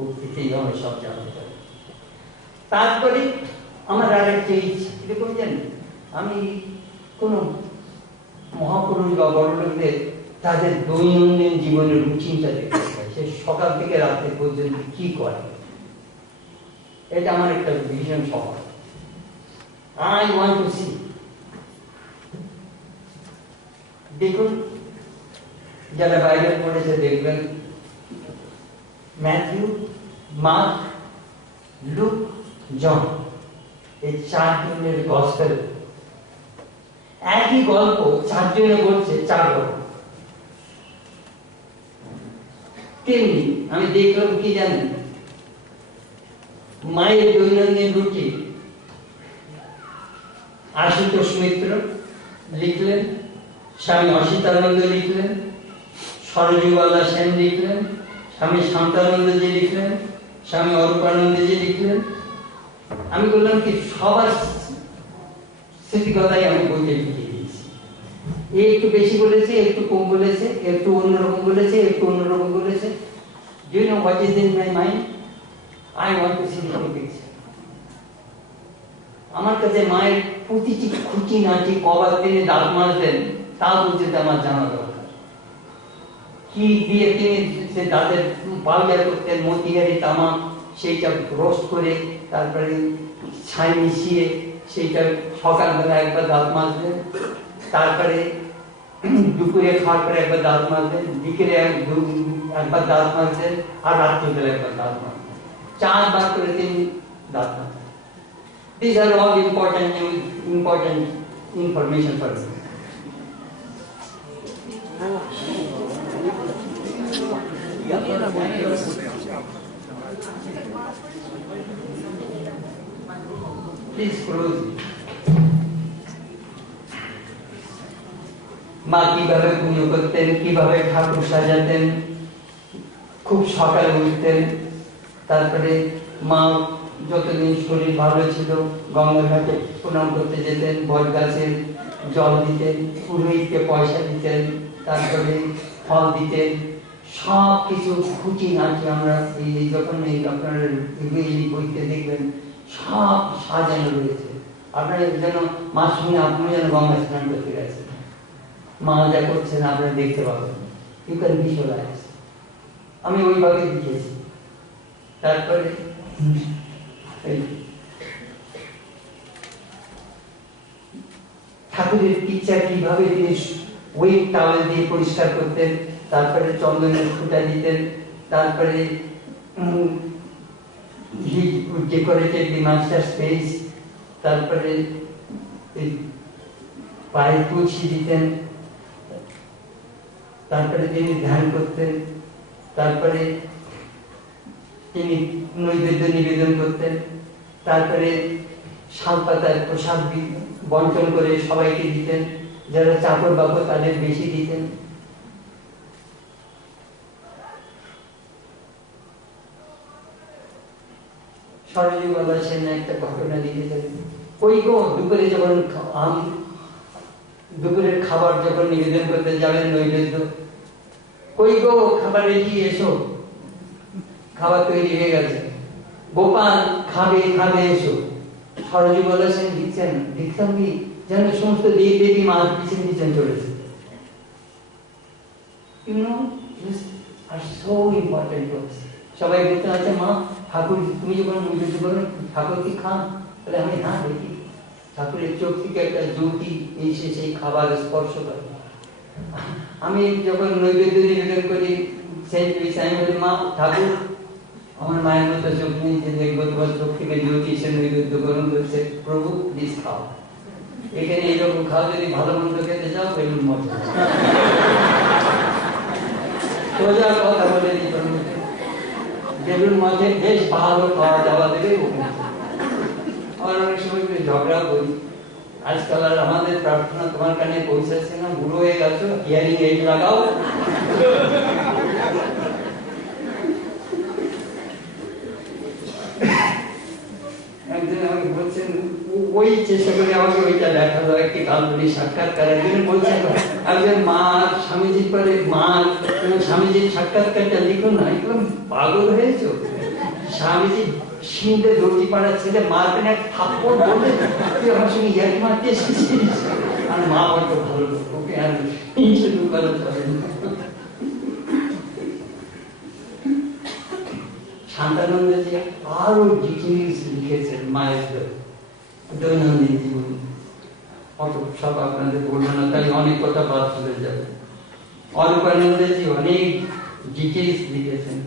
উক্তিতেই আমরা সব জানতে পারি। তারপরে আমার আর একটা ইচ্ছা, এরকম জানি আমি কোন মহাপুরুষ বা বড় লোকদের তাদের দৈনন্দিন জীবনের রুটিনটা দেখতে চাই, সে সকাল থেকে রাত্রে পর্যন্ত কি করে। এটা আমার একটা ভীষণ স্বভাব। I want to see। দেখুন, যারা বাইবেল পড়েছে দেখবেন ম্যাথিউ, মার্ক, লুক, জন, এই 4 জনের গসপেল একই গল্প 4 জনে বলছে 4 গল্প। তেমনি আমি দেখলাম কি জানেন, মায়ের দৈনন্দিন রুটিন আশুতোষ মিত্র লিখলেন, স্বামী অসিতানন্দ লিখলেন, সরজুবালা সেন লিখলেন, স্বামী শান্তানন্দজি লিখলেন, স্বামী অরূপানন্দজি লিখলেন। আমি বললাম কি সবার স্মৃতিকথাই আমি বইতে লিখে দিয়েছি। একটু বেশি বলেছে, একটু কম বলেছে, একটু অন্যরকম বলেছে, একটু অন্যরকম বলেছে। Do you know what is in my mind? I want to see the picture. আমার কাছে মায়ের প্রতিটি খুঁটি নাটি কবার তিনি দাঁত মাজলেন তা পর্যন্ত আমার জানা দরকার। কি দিয়ে তিনি সে দাঁতের পাউডার করতেন, মতিহারি তামাক, সেইটা রোস্ট করে তারপরে ছাই মিশিয়ে সেইটা সকালবেলা একবার দাঁত মাজলেন, তারপরে দুপুরে খাওয়ার পরে একবার দাঁত মাজলেন, বিকেলে একবার দাঁত মাজলেন, আর রাত্রিবেলা একবার দাঁত মাজলেন। 4 বার করে তিনি দাঁত মাজলেন। These are all important information for me. Please close. মা কিভাবে পুজো করতেন, কিভাবে ঠাকুর সাজাতেন। খুব সকালে উঠতেন, তারপরে মা যতদিন শরীর ভালো ছিল গঙ্গা ঘাটে প্রণাম করতে যেতেন, বট গাছে জল দিতেন, পুরোহিতকে পয়সা দিতেন, তারপরে ফল দিতেন। সব কিছু খুঁটিনাটি আমরা এই যখন এই আপনার এই বইতে দেখবেন সব সাজানো রয়েছে। আপনারা যেন মার সঙ্গে আপনি যেন গঙ্গা স্নান করতে গেছেন, মা যা করছেন আপনারা দেখতে পাবেন। You can visualise. আমি ওইভাবে লিখেছি। তারপরে ঠাকুরের পিকচার কিভাবে তিনি ওয়েট টাওয়েল দিয়ে পরিষ্কার করতেন, তারপরে চন্দনের ফুটা দিতেন, তারপরে ডেকোরেটেড দি মাস্টার স্পেস, তারপরে পায়ে তুলসী দিতেন, তারপরে তিনি ধ্যান করতেন, তারপরে তিনি নৈবেদ্য নিবেদন করতেন, তারপরে শালপাতার প্রসাদ বন্টন করে সবাইকে দিতেন, যারা চাকর বাকর তাদের বেশি দিতেন। সরজুবালা সেন একটা ঘটনা লিখেছেন, ওই গো দুপুরে যখন দুপুরের খাবার যখন নিবেদন করতে যাবেন নৈবেদ্য, কই গো খাবার এগিয়ে এসো, খাবার তৈরি হয়ে গেছে, গোপাল খাবে খাবে এসো। সরজু বলেছেন লিখছেন, লিখতাম কি যেন সমস্ত দেব দেবী মা পিছন পিছন চলেছে। You know, these are so important to us. সবাই বলতে আছে মা ঠাকুর তুমি যখন নৈবেদ্য করো ঠাকুর কি খান, তাহলে আমি না দেখি ঠাকুরের চোখ থেকে একটা জ্যোতি এসে সেই খাবার স্পর্শ করে। আমি যখন নৈবেদ্য নিবেদন করি সেই আমি বলি মা ঠাকুর আমার মায়ের মতো চোখ নেই যে দেখবো তোমার চোখ থেকে জ্যোতি এসে নৈবেদ্য গ্রহণ করছে, প্রভু প্লিজ খাও। এখানে এইরকম খাও, যদি ভালো মন্দ খেতে চাও বেলুন মজা সোজা কথা বলে দিই, বেলুন মধ্যে বেশ ভালো খাওয়া দাওয়া দেবে। আমার অনেক সময় ঝগড়া করি, আজকাল আর আমাদের প্রার্থনা তোমার কানে পৌঁছাচ্ছে না, বুড়ো হয়ে গেছো, হিয়ারিং এইড লাগাও। একজন আমাকে বলছেন, ওই চেষ্টা করে আমাকে ওইটা দেখালো একটি কাল্পনিক সাক্ষাৎকার। একজন বলছেন একজন মা স্বামীজির পরে মা স্বামীজির সাক্ষাৎকারটা লিখুন না, একদম পাগল হয়েছো। স্বামীজি সিন্ধে দর্জি পাড়ার ছেলে মারবেন এক থাপ্পড় বলে তুই আমার সঙ্গে ইয়ার্কি মারতে এসেছিস। আর মা বড্ড ভালো লোক, ওকে আর ইন্টারভিউ করা চলে না। শান্তানন্দজি আরো ডিটেইলস লিখেছেন মায়ের দৈনন্দিন জীবন, অত সব আপনাদের বলবো না, তাই অনেক কথা বাদ চলে যাবে। অরূপানন্দজি অনেক ডিটেইলস লিখেছেন।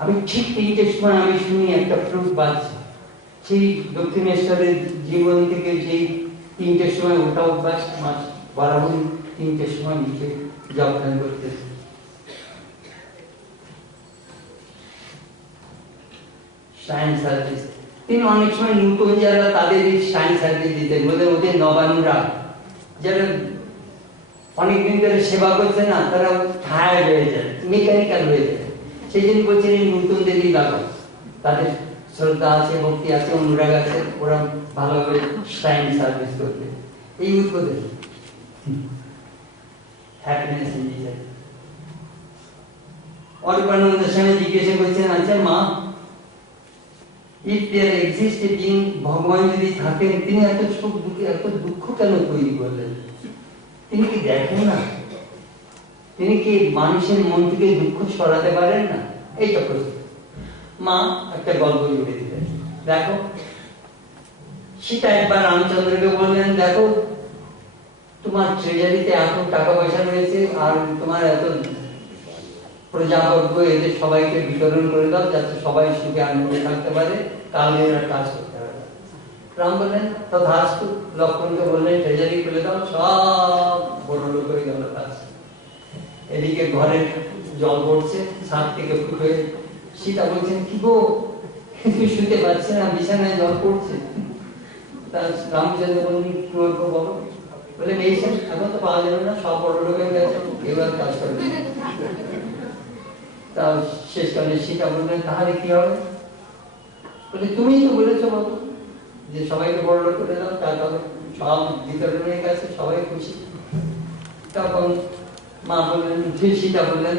আমি ঠিক 3টের সময় আমি শুনি একটা প্রুফ বাজছে, সেই দক্ষিণেশ্বরের জীবন থেকে যেই 3টের সময় ওঠা অভ্যাস মাস বরাবরই 3টের সময় নিচে যোগদান করতেছে। সাইন সার্ভিস তিনি অনেক সময় নতুন যারা তাদের এই সাইন সার্ভিস দিতেন, ওদের নবানুরা যারা অনেকদিন ধরে সেবা করছে না, তারা টায়ার্ড হয়ে যায়, মেকানিক্যাল হয়ে যায়। সেই জন্য বলছেন এই নতুনদেরই লাগাও, তাদের শ্রদ্ধা আছে, ভক্তি আছে, অনুরাগ আছে, ওরা ভালোভাবে সাইন সার্ভিস করবে। এই উদ্বোধন হ্যাপিনেস ইন ডিজাইন। অরূপানন্দ স্বামী জিজ্ঞাসা করছেন, আচ্ছা মা, if there exists a being, ভগবান যদি থাকেন, তিনি এত সুখ দুঃখ এত দুঃখ কেন তৈরি করলেন? তিনি কি দেখেন না? তিনি কি মানুষের মন থেকে দুঃখ সরাতে পারেন না? এইটা প্রশ্ন। মা একটা গল্প জুড়ে দিলেন, দেখো সীতা একবার রামচন্দ্রকে বললেন, দেখো তোমার ট্রেজারিতে এত টাকা পয়সা রয়েছে, আর তোমার এত প্রজাবর্গ, এদের সবাইকে বিতরণ করে দাও যাতে সবাই সুখে আনন্দে থাকতে পারে, কালের আর কাজ করতে পারে। রাম বললেন তথাস্তু। লক্ষ্মণকে বললেন ট্রেজারি খুলে দাও, সব বড় লোক হয়ে গেল কাজ। এদিকে ঘরের জল পড়ছে, ছাদ থেকে ফুটে। সীতা বলছেন, কি গো তুমি শুতে পারছে না, বিছানায় জল পড়ছে। রামচন্দ্র বললেন কি করবো বলো, বললেন এই সব এখন তো পাওয়া যাবে না, সব বড় লোক হয়ে গেছে, এবার কাজ করবে। তা শেষকালে সীতা বললেন তাহলে কি হবে, বলে তুমি তো বলেছো বলো যে সবাইকে বড় লোক করে দাও, তাহলে সব বিতরণ হয়ে গেছে, সবাই খুশি। তখন মা বললেন, সীতা বললেন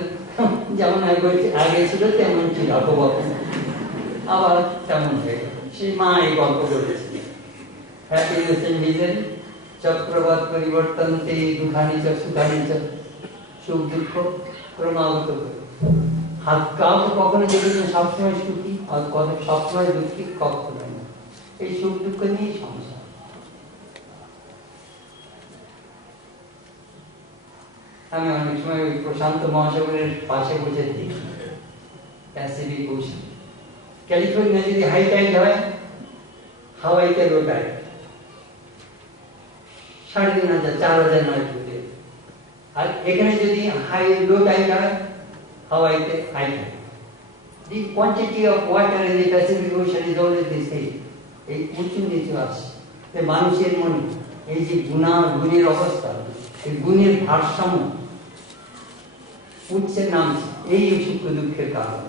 যেমন আগে ছিল তেমন ছিল, আবার তেমন হয়ে গেল। সেই মা এই গল্প বলেছে, চক্রবাদ পরিবর্তন দুঃখানি সুখানি সুখ দুঃখ ক্রমাগত হাত কাউকে কখনো দেখেছেন সবসময় সুখী আর কত সবসময় দুঃখী, কখনো না। এই সুখ দুঃখ নিয়েই সংসার। আমি অনেক সময় ওই প্রশান্ত মহাসাগরের পাশে বসে দেখি প্যাসিফিক ওশান, ক্যালিফোর্নিয়া যদি হাই টাইড হয়, হাওয়াইতে লো টাইড, 3,500 4,000 মাইল দূরে। আর এখানে যদি হাই লো টাইড হয়, হাওয়াইতে high tide. The quantity of water in the Pacific Ocean is always the same. এই উঁচু নিচু আসে। মানুষের মনে এই যে গুণের অবস্থা, এই গুণের ভারসাম্য উঠছে নামছে, এই সুখ দুঃখের কারণ।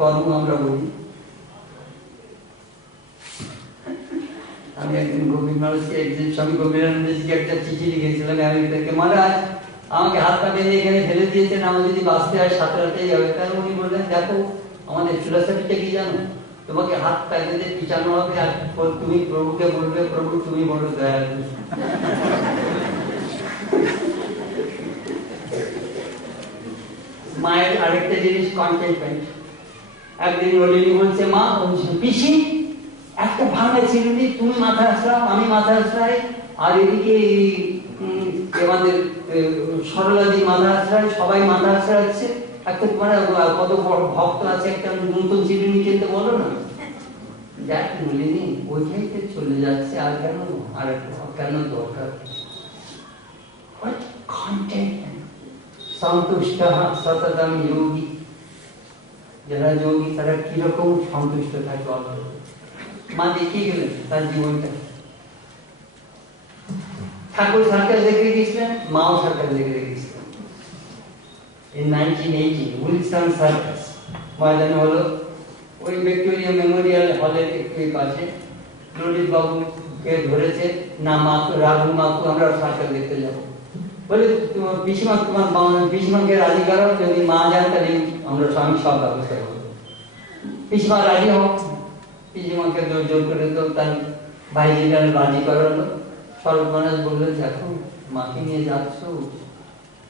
কর্ম আমরা বলি। আমি একদিন গভীর মানুষকে স্বামী গভীরানন্দজিকে একটা চিঠি লিখেছিলাম আমেরিকাকে, মহারাজ আমাকে হাত পা বেঁধে এখানে ফেলে দিয়েছেন, আমি যদি বাঁচতে হয় সাথে রাতেই হবে। তাহলে উনি বললেন, দেখো আমাদের ফিলোসফিটা কি জানো, তোমাকে হাত পা বেঁধে পিছানো হবে আর তুমি প্রভুকে বলবে, প্রভু তুমি বড় দয়ালু। মায়ের আরেকটা জিনিস কন্টেন্টমেন্ট। একদিন নলিনী বলছে, মা পিসি একটা ভাঙা চিরুনি, তুমি মাথা আসরাও আমি মাথা আসরাই, আর এদিকে আমাদের সরলাদি মাথা আসরাই, সবাই মাথা আসরাচ্ছে, একটা মানে কত বড় ভক্ত আছে, একটা নতুন চিরুনি কিনতে বলো না। দেখ নলিনী ওইটাইতে চলে যাচ্ছে, আর কেন আর কেন দরকার। সন্তুষ্ট সততম যোগী, যারা যোগী তারা কিরকম সন্তুষ্ট থাকে। মা দেখিয়ে গেলেন তার জীবনটা। ঠাকুর সার্কাস দেখে গেছিলেন, মাও সার্কাস দেখে গেছিলেন। In 1980 উইলসন সার্কাস ময়দানে হলো, ওই ভিক্টোরিয়া মেমোরিয়াল হলের একটু পাশে। ললিত বাবুকে ধরেছে, না মাকু রাঘু মাকু আমরা সার্কাস দেখতে যাবো। বলে পিসিমা তোমার পিসিমাকে রাজি করো, যদি মা যান তাহলে আমরা স্বামী সব ব্যবস্থা করবো। পিসিমা রাজি হোক, পিসিমাকে জোর করে তো তার ভাইজিরা রাজি করালো। শরৎ মহারাজ বললেন, দেখো মাকে নিয়ে যাচ্ছ,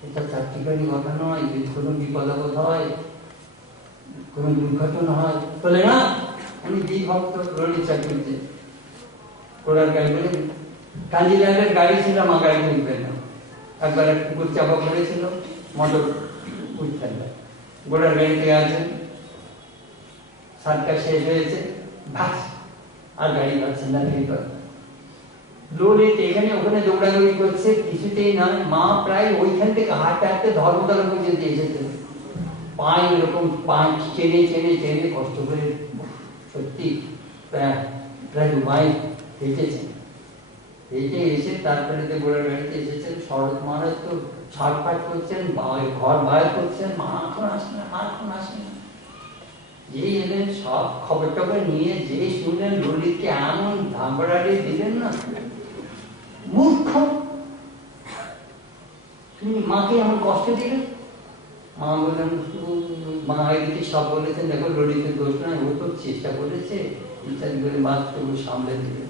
এটা চারটিকারী ঘটনা নয়, যদি কোনো বিপদ আপদ হয়, কোনো দুর্ঘটনা হয়। বলে না উনি বিভক্ত ললিত চাকরিতে ঘোড়ার গাড়ি বলে কাঞ্জিলালের গাড়ি ছিল, মা গাড়ি উঠবেন না। একবার এক কুকুর চাপা পড়েছিল, মোটর উঠতেন না, ঘোড়ার গাড়িতে আছেন, সার্কাস শেষ হয়েছে, ভাস আর গাড়ি পাচ্ছেন না। ললিত এখানে ওখানে দৌড়াদৌড়ি করছে, কিছুতেই নয়। মা প্রায় ওইখান থেকে হাঁটতে হাঁটতে ধর্মতলা পর্যন্ত এসেছেন, পায়ে এরকম পা চেনে চেনে চেনে কষ্ট করে, সত্যি প্রায় 2 মাইল হেঁটেছেন। হেঁটে এসে তারপরে ঘোড়ার গাড়িতে এসেছেন। শরৎ মহারাজ তো ছটফট করছেন, ঘর বাইর করছেন, মা এখন আসে না, মা এখন আসে না। যে এলেন সব খবর টবর নিয়ে যে শুনলেন, ললিতকে এমন ধামড়াড়ি দিলেন না, মূর্খ তুমি মাকে এমন কষ্ট দিলেন। মা বললেন, মা এদিকে সব বলেছেন, দেখো ললিতের দোষ নয়, ও তো চেষ্টা করেছে ইত্যাদি করে মা তবু সামলে দিলেন।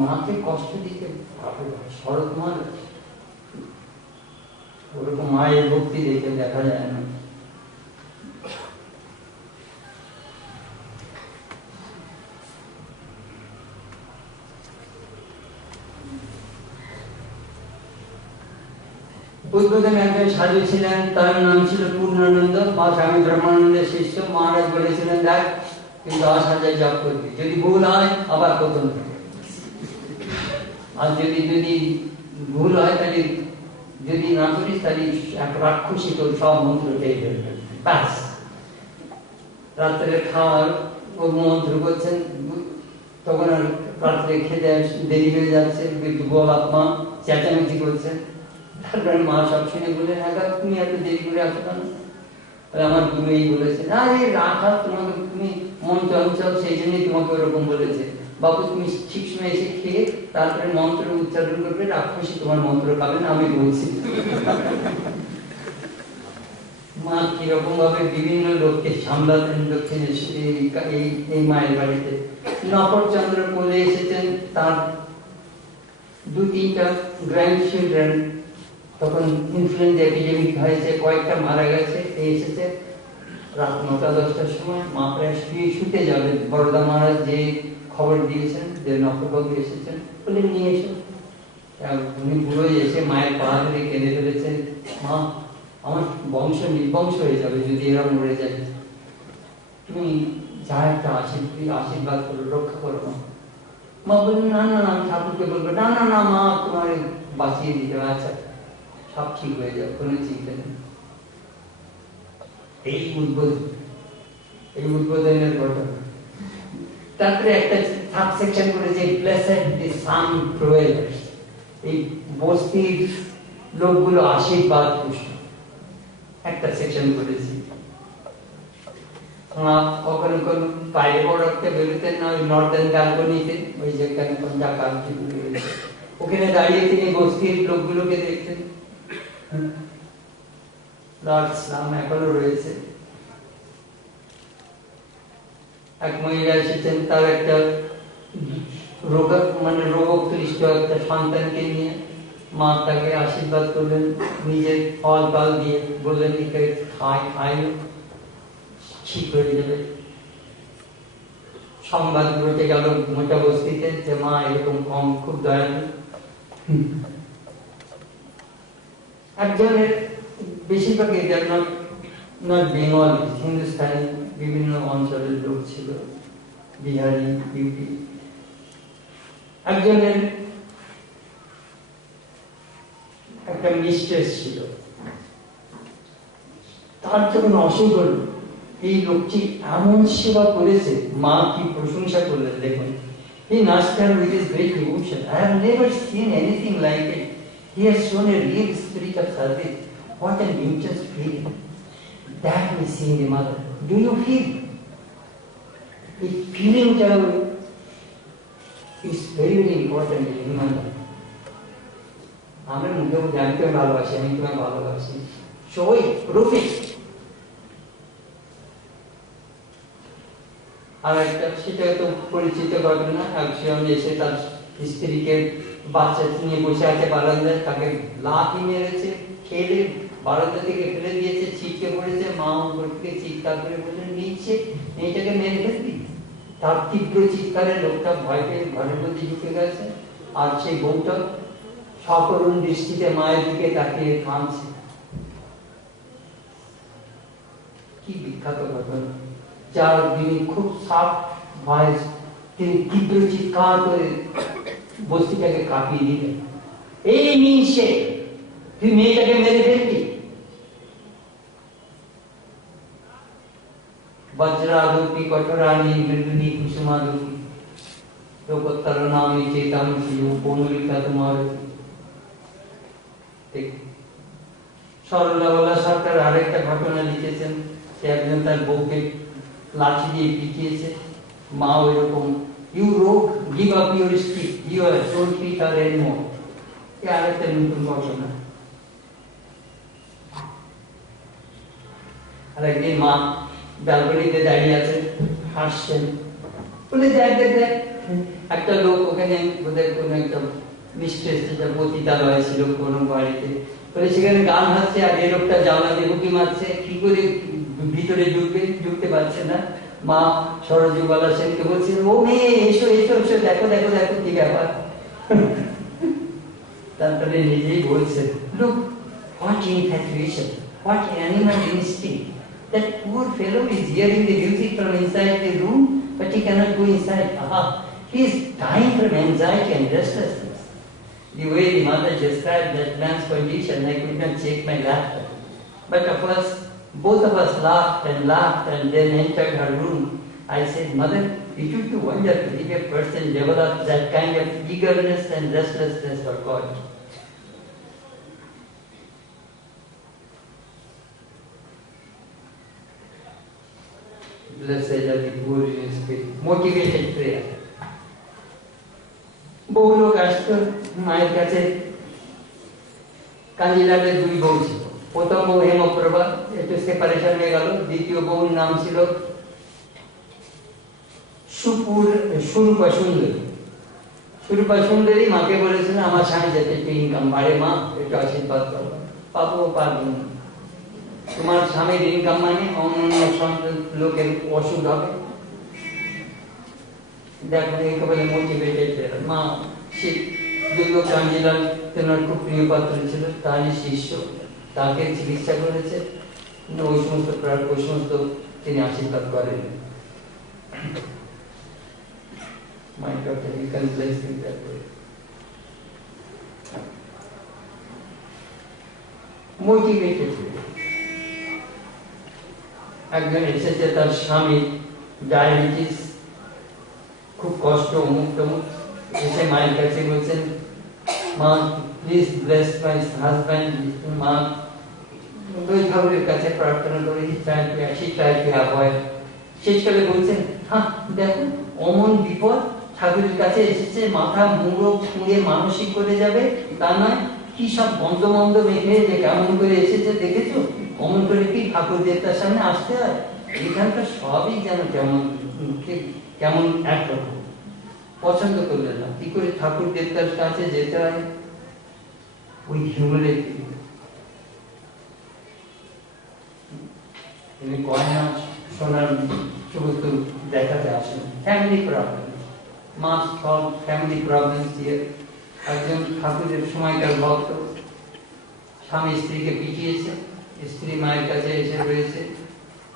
মাকে কষ্ট দিতে শরৎ মহারাজ, ওরকম মায়ের ভক্তি দেখে দেখা যায় না। উদ্বোধনে একজন সাধু ছিলেন, তার নাম ছিল পূর্ণানন্দ, মা স্বামী ব্রহ্মানন্দের শিষ্য। মহারাজ বলেছিলেন, দেখ তুই 10,000 জপ করবি, যদি ভুল হয় আবার প্রথম থেকে, আর যদি ভুল হয় তাহলে যদি না করিস তাহলে এক রাক্ষসী তোর সব মন্ত্র খেয়ে ফেলবে। ব্যাস রাত্রে খাওয়ার ও মন্ত্র করছেন, তখন আর রাত্রে খেতে দেরি হয়ে যাচ্ছে, বাপ মা চেঁচামেচি করছে। তারপরে মা সব শুনে বলে, হ্যাঁ তুমি এত দেরি করে আসো কেন? আমার গুরু এই বলেছে, আরে রাখা তোমাকে, তুমি মন চঞ্চল সেই জন্যই তোমাকে ওরকম বলেছে। বাবু তুমি ঠিক সময় এসে খেয়ে তারপরে মন্ত্র উচ্চারণ করবে, রাক্ষসী তোমার মন্ত্র খাবে না, আমি বলছি। মা কিরকম ভাবে বিভিন্ন লোককে সামলাতেন দক্ষিণে এই মায়ের বাড়িতে। নফরচন্দ্র কোলে এসেছেন, তার 2-3টা গ্র্যান্ড চিলড্রেন, তখন ইনফ্লুয়েঞ্জা এপিডেমিক হয়েছে, কয়েকটা মারা গেছে। এসেছে রাত 9টা-10টার সময়, মা প্রায় শুতে যাবেন, বরদা মহারাজ যে খবর দিয়েছেন যে নফরবাবু এসেছেন, বলে নিয়ে এসো। উনি বুড়ো এসে মায়ের পা ধরে কেঁদে ফেলেছেন, মা আমার বংশ নির্বংশ হয়ে যাবে যদি এরা মরে যায়, তুমি যা একটা আশীর্বাদ করো, রক্ষা করো। মা বললেন, না না আমি ঠাকুরকে বলবো, না না না মা তোমার বাঁচিয়ে দিতে হবে, আচ্ছা সব ঠিক হয়ে যাবে, কোনো চিন্তা নেই। এই উদ্বোধনের ঘটনা। তারপরে একটা সাব সেকশন করেছে, ব্লেসেড দি সান প্রোয়েলার্স, এই বস্তির লোকগুলো আশীর্বাদ পুষ্ট, একটা সেকশন করেছি। কখনো কোনো বাইরে পড়তে বেরোতেন না, ওই নর্দার্ন ব্যালকনিতে, ওই যেখানে ওখানে দাঁড়িয়ে তিনি বস্তির লোকগুলোকে দেখতেন। লর্ডস নাম এখনো রয়েছে। এক মহিলা এসেছেন, তার একটা রোগক্লিষ্ট একটা সন্তানকে নিয়ে, মা তাকে আশীর্বাদ করলেন নিজের ফল ফল দিয়ে, বললেন খাই ঠিক হয়ে যাবে। সংবাদ ঘটে গেল মোটা বস্তিতে যে মা এরকম কম, খুব দয়ালু। একজনের বেশিরভাগ এদের নট বেঙ্গল, হিন্দুস্তানি বিভিন্ন অঞ্চলের লোক ছিল, বিহারি, ইউপি। একজনের একটা মিস্ট্রেস ছিল, তার যখন অসুখ হল, এই লোকটি এমন সেবা করেছে, মা কি প্রশংসা করলেন দেখুন। He nursed her with his great devotion. I have never seen anything like it. He has shown a real spirit of service. What an intense feeling that we see in the mother. Do you feel? The feeling is very, very important in human life. আমরা মুখেও জানতে ভালোবাসি, আমি তোমায় ভালোবাসি, সই প্রুফিক। আর একটা, সেটা তো পরিচিত ঘটনা, একজন এসে তার স্ত্রীকে বাচ্চা নিয়ে বসে আছে বারান্দায়, তাকে লাথি মেরেছে, খেলে বারান্দা থেকে ফেলে দিয়েছে, ছিটকে পড়েছে। মা উপর থেকে চিৎকার করে বললেন, নিচ্ছে মেয়েটাকে মেরে ফেলবি। তার তীব্র চিৎকারে লোকটা ভয় পেয়ে ঘরের মধ্যে ঢুকে গেছে, আর সেই বউটা সকরুণ দৃষ্টিতে মায়ের দিকে তাকিয়ে কাঁদছে। কি বিখ্যাত ঘটনা, যার তিনি খুব সফট ভয়েস, তিনি তীব্র চিৎকার করে বস্তিটাকে কাঁপিয়ে দিলেন, এই নিশে তুই মেয়েটাকে মেরে ফেলবি। বজ্রাদুপি কঠোরানি মৃদুনি কুসুমাদুপি লোকোত্তর নামে চেতাম শিব পৌনলিকা তোমার। সরলাওয়ালা সরকার আরেকটা ঘটনা লিখেছেন, সে একজন তার বউকে লাঠি দিয়ে পিটিয়েছে, মা ওইরকম, you rogue give up your stick, you are don't beat her anymore. এই আরেকটা নতুন ঘটনা। আর একদিন মা ব্যালকনিতে দাঁড়িয়ে আছেন, হাসছেন, বলে দেখ দেখ দেখ, একটা লোক ওখানে বোধহয় কোনো একটা মিস্ট্রেস, যেটা পতিতালয় ছিল কোনো বাড়িতে, বলে সেখানে গান হাসছে, আর এই লোকটা জানলা দিয়ে উঁকি মারছে, কি করে ভিতরে ঢুকতে পারছে না। মা সরোজবালা সেনকে বলছেন, ও মেয়ে এসো এসো এসো, দেখো দেখো দেখো কি ব্যাপার। তারপরে নিজেই বলছেন, look, what infatuation, what animal instinct. That poor fellow is hearing the music from inside the room, but he cannot go inside. He is dying from anxiety and restlessness. The way the mother described that man's condition, I could not check my laughter. But of course, both of us laughed and then entered her room. I said, Mother, it would be wonderful if a person develops that kind of eagerness and restlessness for God. Blessed are the poor in spirit. Motivated prayer. বহু লোক আসতো মায়ের কাছে। কাঞ্জিলালের দুই বউ ছিল। প্রথম বউ হেমপ্রভা, একটু সেপারেশন হয়ে গেল। দ্বিতীয় বউর নাম ছিল সুরূপা সুন্দরী। সুরূপা সুন্দরী মাকে বলেছিল, আমার স্বামী যাতে একটু ইনকাম বাড়ে, মা একটু আশীর্বাদ করবো। পাবো পারবো না, তোমার স্বামীর ইনকাম মানে অন্য লোকের অসুখ হবে। দেখো একেবারে মোটিভেটেড মা। শিব দুর্গ কাঞ্জিলাল তেনার খুব প্রিয় পাত্র ছিল, তারই শিষ্য, তাকে চিকিৎসা করেছে। ওই সমস্ত ওই সমস্ত তিনি আশীর্বাদ করেন। My daughter, you can bless him that way. Motivated. একজন এসেছে, তার স্বামী ডায়াবেটিস, খুব কষ্ট, অমুক তমুক। এসে মায়ের কাছে বলছেন, মা প্লিজ ব্লেস মাই হাজব্যান্ড। মা দুই ঠাকুরের কাছে প্রার্থনা করে শেষকালে বলছেন, হ্যাঁ দেখো অমন বিপদ ঠাকুরের কাছে এসেছে, মাথা মুড়ে মানসিক করে যাবে তা নয়, কি সব বন্ধ বন্ধ মেখে যে কেমন করে এসেছে দেখেছো, অমন করে কি ঠাকুর দেবতার সামনে আসতে হয়? এখানকার সবই যেন কেমন কেমন একরকম। পছন্দ করলেন না। কি করে ঠাকুর দেবতার কাছে যেতে হয়? ওই হিউমিলিটি। তিনি গয়না সোনার সমস্ত দেখাতে আসেন। ফ্যামিলি প্রবলেম, মাস সলভ ফ্যামিলি প্রবলেম দিয়ে। একজন ঠাকুরের সময়কার ভক্ত, স্বামী স্ত্রীকে পিটিয়েছে, স্ত্রী মায়ের কাছে এসে রয়েছে,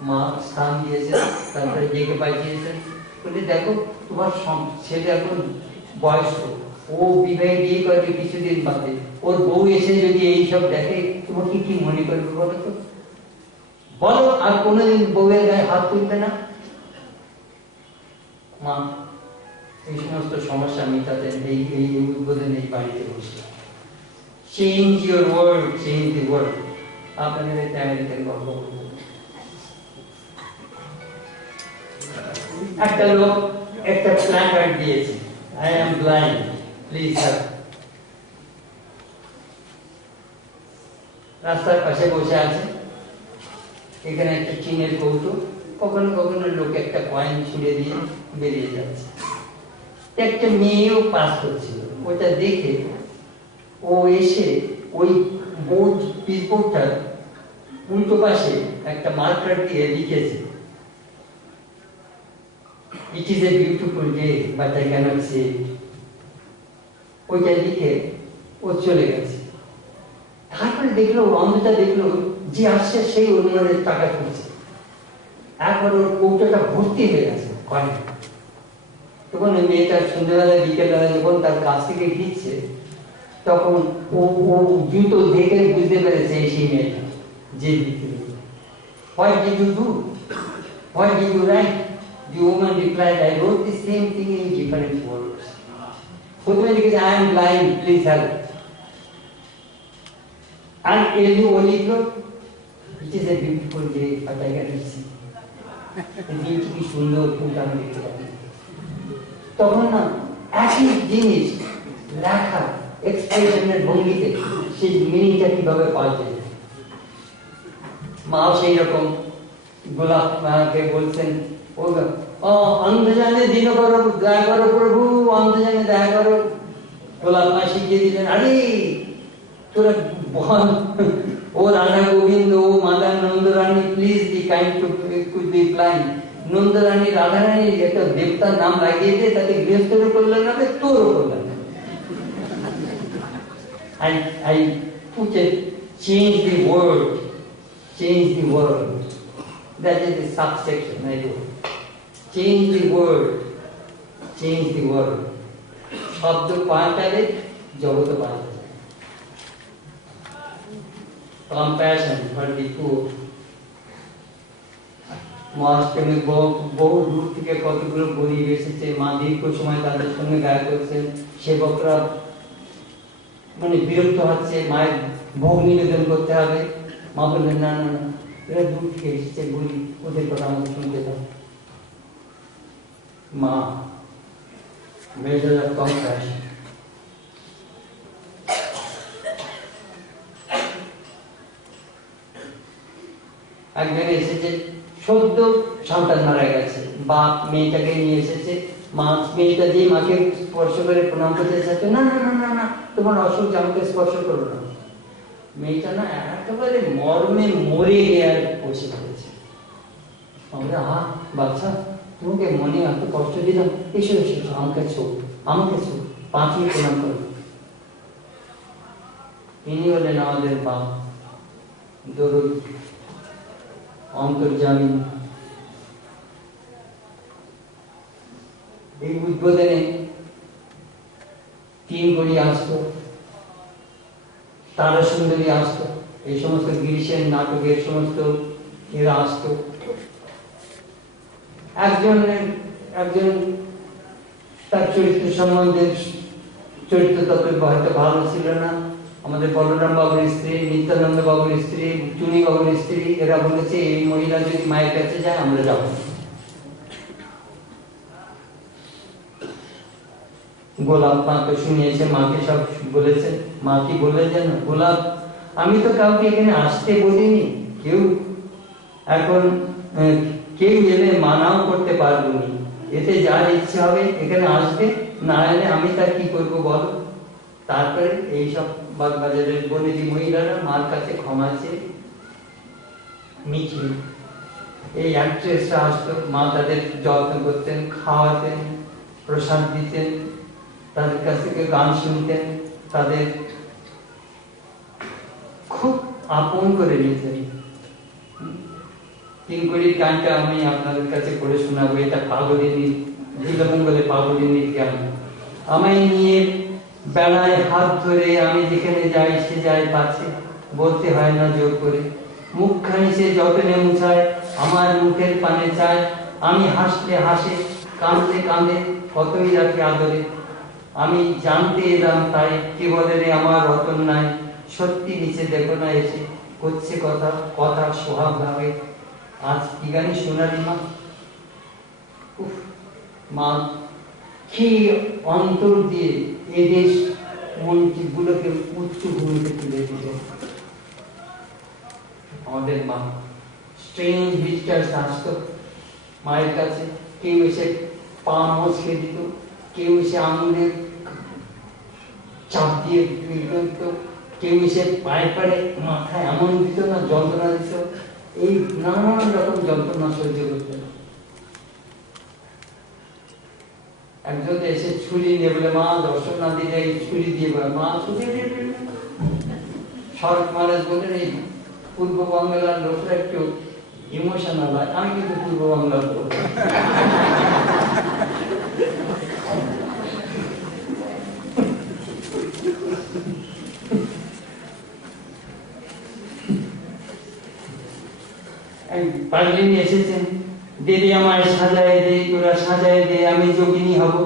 মা স্থান দিয়েছে, তারপরে ডেকে পাঠিয়েছেন, বলে দেখো তোমার ছেলে এখন বয়স্ক, ও বিয়ে করবে কিছুদিন বাদে, ওর বউ এসে যদি এইসব দেখে তোমাকে কি মনে করবে বলো তো? বলো আর কোনোদিন বউয়ের গায়ে হাত তুলবে না। মা এই সমস্ত সমস্যা মেটাতে এই উদ্বোধন এই বাড়িতে বসে। Change your world, change the world. আপনাদের একটা আমেরিকান গল্প বলবো। একটা লোক একটা প্ল্যাকার্ড দিয়েছে, I am blind, please help. রাস্তার পাশে বসে আছে, এখানে একটা টিনের কৌটো, কখনো কখনো লোক একটা কয়েন ছুঁড়ে দিয়ে বেরিয়ে যাচ্ছে। একটা মেয়েও পাস করছিল, ওটা দেখে ও এসে ওই বোর্ড পিসবোর্ডটার উল্টো পাশে একটা মার্কার দিয়ে লিখেছে, it is a beautiful day but I can't say it. ওইটা লিখে ও চলে গেছে। তারপরে দেখলো, অন্ধটা দেখলো যে আসছে সেই অনুমানের টাকা তুলছে। একবার ওর কৌটোটা ভর্তি হয়ে গেছে কয়েন। তখন ওই মেয়েটার সন্ধ্যেবেলা বিকেলবেলা যখন তার কাছ থেকে ঘিরছে, তখন ও জুতো দেখে বুঝতে পেরেছে সেই মেয়েটা যে বিক্রি। What did you do? What did you write? The woman replied, I wrote the same thing in different words. প্রথমে লিখেছে, I am blind, please help. And এলি ও লিখলো, it is a beautiful day, but I cannot see. দিনটি কি সুন্দর, কিন্তু আমি দেখতে পাই। তখন না একই জিনিস লেখা এক্সপ্রেশনের ভঙ্গিতে সেই মিনিংটা কিভাবে পাল্টে যায়। মাও সেই রকম গোলাপ মাকে বলছেন, ও অন্ধজানে দিন করো, দয়া করো প্রভু, অন্ধজানে দয়া করো। গোলাপ মা শিখিয়ে দিলেন, আরে তোরা বল, ও রাধা গোবিন্দ, ও মাতা Nandarani, please be kind to be blind. Nandarani Radharani একটা দেবতার নাম লাগিয়ে দিয়ে তাকে গৃহস্থেরও কল্যাণ হবে, তোরও কল্যাণ হবে। I put it, change the world, change the world. That is the subsection I do. Change the world, change the world. শব্দ পাল্টালে জগৎ পাল্টে যায়। Compassion for the poor. Mahashtami বহু দূর থেকে কতগুলো গরিব এসেছে, মা দীর্ঘ সময় তাদের সঙ্গে গায়ে করছেন, সেবকরা মানে বিরক্ত হচ্ছে, মায়ের ভোগ নিবেদন করতে হবে। মা বললেন না না না, এরা দূর থেকে এসেছে গরিব, ওদের কথা আমাকে শুনতে দাও। মা মেয়েটা কম খায়, একজন এসেছে সদ্য সন্তান মারা গেছে, বাপ মেয়েটাকে নিয়ে এসেছে, মা মেয়েটা দিয়ে মাকে স্পর্শ করে প্রণাম করতে চাচ্ছে, না না না না না, তোমার অসুখ আমাকে স্পর্শ করো না। মেয়েটা না একেবারে মর্মে মরে গিয়ে বসে পড়েছে। আমরা বাচ্চা, তোমাকে মনে এত কষ্ট দিলাম, এসো এসো, আমাকে ছোট, আমাকে ছোট, পাঁচিয়ে প্রণাম করো। ইনি হলেন আমাদের বাপ, দরুদ অন্তর্যামী। এই উদ্বোধনে 3 গড়ি আসতো, তারা সুন্দরী আসতো, এই সমস্ত গ্রীষ্মের নাটকের সমস্ত এরা আসতো। একজন তার চরিত্র সম্বন্ধে চরিত্র তত্ত্ব হয়তো ভালো ছিল না। আমাদের বলরাম বাবুর স্ত্রী, নিত্যানন্দ বাবুর স্ত্রী, চুনি বাবুর স্ত্রী, এরা বলেছে এই মহিলা যদি মায়ের কাছে যায় আমরা যাব। গোলাপ মা তো শুনিয়েছে, মাকে সব বলেছে। মা কি বলে জানো? গোলাপ, আমি তো কাউকে এখানে আসতে বলিনি, কেউ এলে মানাও করতে পারবো না, এতে যার ইচ্ছে হবে এখানে আসবে, না এলে আমি তার কি করবো বলো। তারপরে এইসব বাগবাজারের বনেদি মহিলারা মার কাছে ক্ষমা চেয়ে মিছিল, এই অ্যাক্ট্রেসরা আসতো, মা তাদের যত্ন করতেন, খাওয়াতেন, প্রসাদ দিতেন, তাদের কাছ থেকে গান শুনতেন, তাদের খুব আপন করে নিতেন। 3 গড়ির গানটা আমি আপনাদের কাছে পড়ে শোনাবো। এটা পাগলিনী, নীলমঙ্গলে পাগলিনীর গান। আমায় নিয়ে বেড়ায় হাত ধরে, আমি যেখানে যাই সে যায় পাছে, বলতে হয় না জোর করে, মুখখানি সে যতনে মুছায়, আমার মুখের পানে চায়, আমি হাসলে হাসে, কাঁদলে কাঁদে, কতই রাখে আদরে। আমি জানতে এলাম তাই, কে বলে রে আমার রতন নাই, সত্যি নিচে দেখো না এসে, করছে কথা কথা সোহাগ ভাবে। আজ কি গানে শোনালি মা? মা কি অন্তর দিয়ে এদেশ মনগুলোকে উচ্চ ভূমিতে তুলে দিলে। আমাদের মা স্ট্রেঞ্জ ভিজিটার্স আসতো মায়ের কাছে, কেউ এসে পা মচকে দিত, কেউ এসে আঙুলের চাপ দিয়ে দিত, কেউ এসে পায়ে পায়ে মাথায় এমন দিত না, যন্ত্রণা দিত, এই নানান রকম যন্ত্রণা সহ্য করতেন। একজন এসে ছুরি নিয়ে বলে, মা দর্শন না দিলে এই ছুরি দিয়ে বলে, মা ছুরি দিয়ে শরৎ মহারাজ বলেন এই পূর্ব বাংলার লোকরা একটু ইমোশনাল হয়। আমি কিন্তু পূর্ব বাংলার লোক। পাগলিনী এসেছেন, দেবী আমায় সাজায় দে, তোরা সাজায় দে, আমি যোগিনী হব,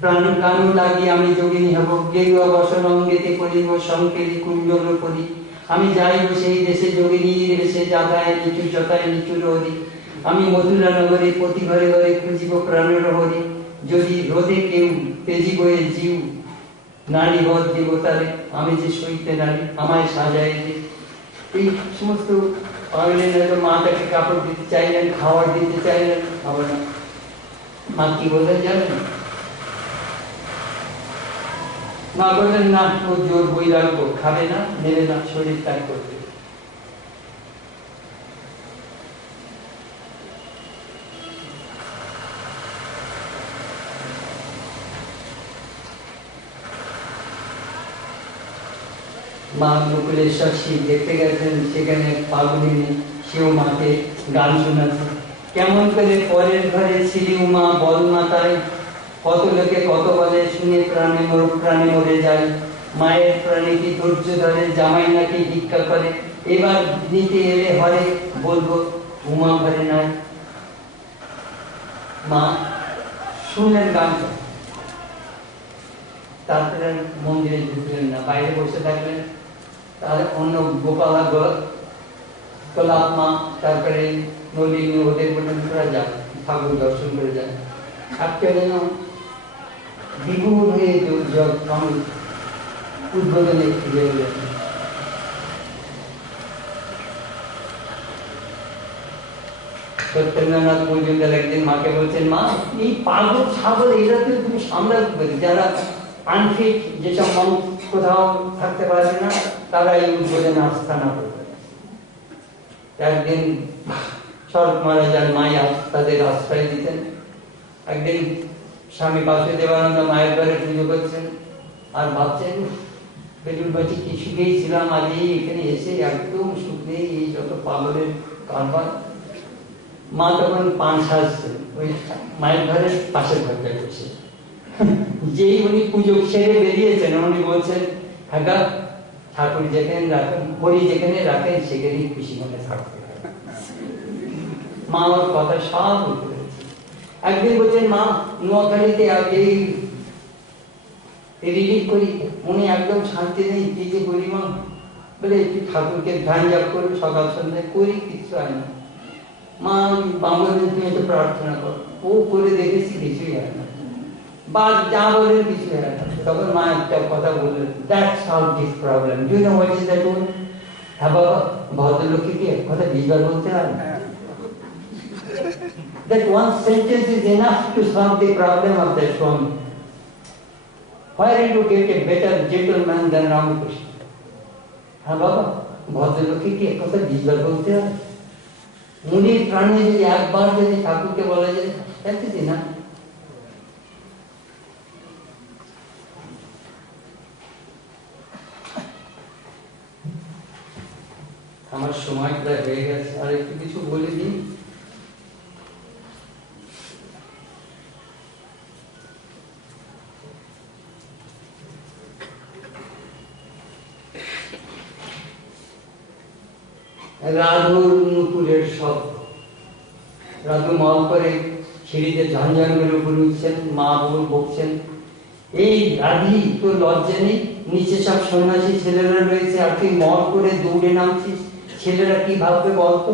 প্রাণ কানু লাগি আমি যোগিনী হব, গেরুয়া বসন অঙ্গেতে করিব সংকেলি কুণ্ডল করি, আমি যাইব সেই দেশে যোগিনীর দেশে, যাতায় নিচু যতায় নিচুর হরি, আমি মথুরা নগরে প্রতি ঘরে ঘরে খুঁজিব প্রাণের হরি, যদি রোদে কেউ তেজি বয়ে জিউ, নারী বধ দেবতারে, আমি যে সইতে নারী, আমায় সাজায় দে। এই সমস্ত মা তাকে কাপড় দিতে চাইলেন, খাবার দিতে চাইলেন, হবে না। মা কি বললেন জানেন? মা বললেন না, ও জোর বৈরাগ্য, খাবে না, নেবে না, শরীর ত্যাগ করবে। মা মুকুলেশ্বর শিব দেখতে গেছেন, সেখানে পাগলিনী, সেও মাকে গান শোনাচ্ছে। কেমন করে পরের ঘরে ছিলি উমা, বল মাতায়, কত লোকে কত বলে, শুনে প্রাণে মরে যায়, মায়ের প্রাণে কি ধৈর্য ধরে, জামাই নাকি ভিক্ষা করে, এবার নিতে এলে হরে, বলবো উমা ঘরে নাই। মা শুনলেন গানটা, তারপরে মন্দিরে ঢুকলেন না, বাইরে বসে থাকলেন। তাহলে অন্য গোপালা গোলাপ মা, তারপরে নলিনী, ওদের বললেন তোরা যান ঠাকুর দর্শন করে যান। আজকে যেন বিভোর হয়ে উদ্বোধনে ফিরে এলেন। সত্যেন্দ্রনাথ মজুমদার একদিন মাকে বলছেন, মা এই পাগল ছাগল এরা তো তুমি সামলাতে পারি, যারা আনফিট, যেসব মন কোথাও থাকতে পারবে না, তারা এই উদ্বোধনে আস্থানা করবে। একদিন শরৎ মহারাজ আর মায়া তাদের আশ্রয় দিতেন। একদিন স্বামী বাসুদেবানন্দ মায়ের ঘরে পুজো করছেন আর ভাবছেন, বেলুন বাটি কি সুখেই ছিলাম, আজ এখানে এসে একদম সুখ নেই, এই যত পাগলের কারবার। মা তখন পান সাজছেন ওই মায়ের ঘরের পাশের ঘরটা বসে। যেই উনি পুজো সেরে বেরিয়েছেন, উনি বলছেন, হ্যাঁ ঠাকুর যেখানে রাখেন, হরি যেখানে রাখেন, সেখানেই খুশি মনে থাকতে হয়। মা ওর কথা সব করেছে। একদিন বলছেন, মা নোয়াখালীতে রিলিফ করি, উনি একদম শান্তি নেই, কি যে করি মা? বলে একটু ঠাকুরকে ধ্যান জাপ করবে সকাল সন্ধ্যায়, করি কিচ্ছু হয় না। মা বাংলাদেশ তুমি একটু প্রার্থনা করো, ও করে দেখেছি কিছুই হয় না, বা যা বলেন কিছু হয় না। তখন মা একটা কথা বললেন, that's how this problem, do you know what is that word? হ্যাঁ বাবা, ভদ্রলোককে কি এক কথা 20 বার বলতে হয়? That one sentence is enough to solve the problem of that Swami. Why did you get a better gentleman than Ramakrishna? হ্যাঁ বাবা, ভদ্রলোককে কি এক কথা 20 বার বলতে হয়? উনি প্রাণে যদি একবার যদি ঠাকুরকে বলা যায়, দেখতেছি না। আমার সময় প্রায় হয়ে গেছে, আর একটু কিছু বলে দিই। রাধুর নুপুরের শব্দ, রাধু মল করে সিঁড়িতে ঝনঝন করে উপরে উঠছেন, মা বউ বকছেন, এই রাধি তোর লজ্জা নেই, নিচে সব সন্ন্যাসী ছেলেরা রয়েছে আর তুই মল করে দৌড়ে নামছিস, ছেলেরা কি ভাববে বলতো?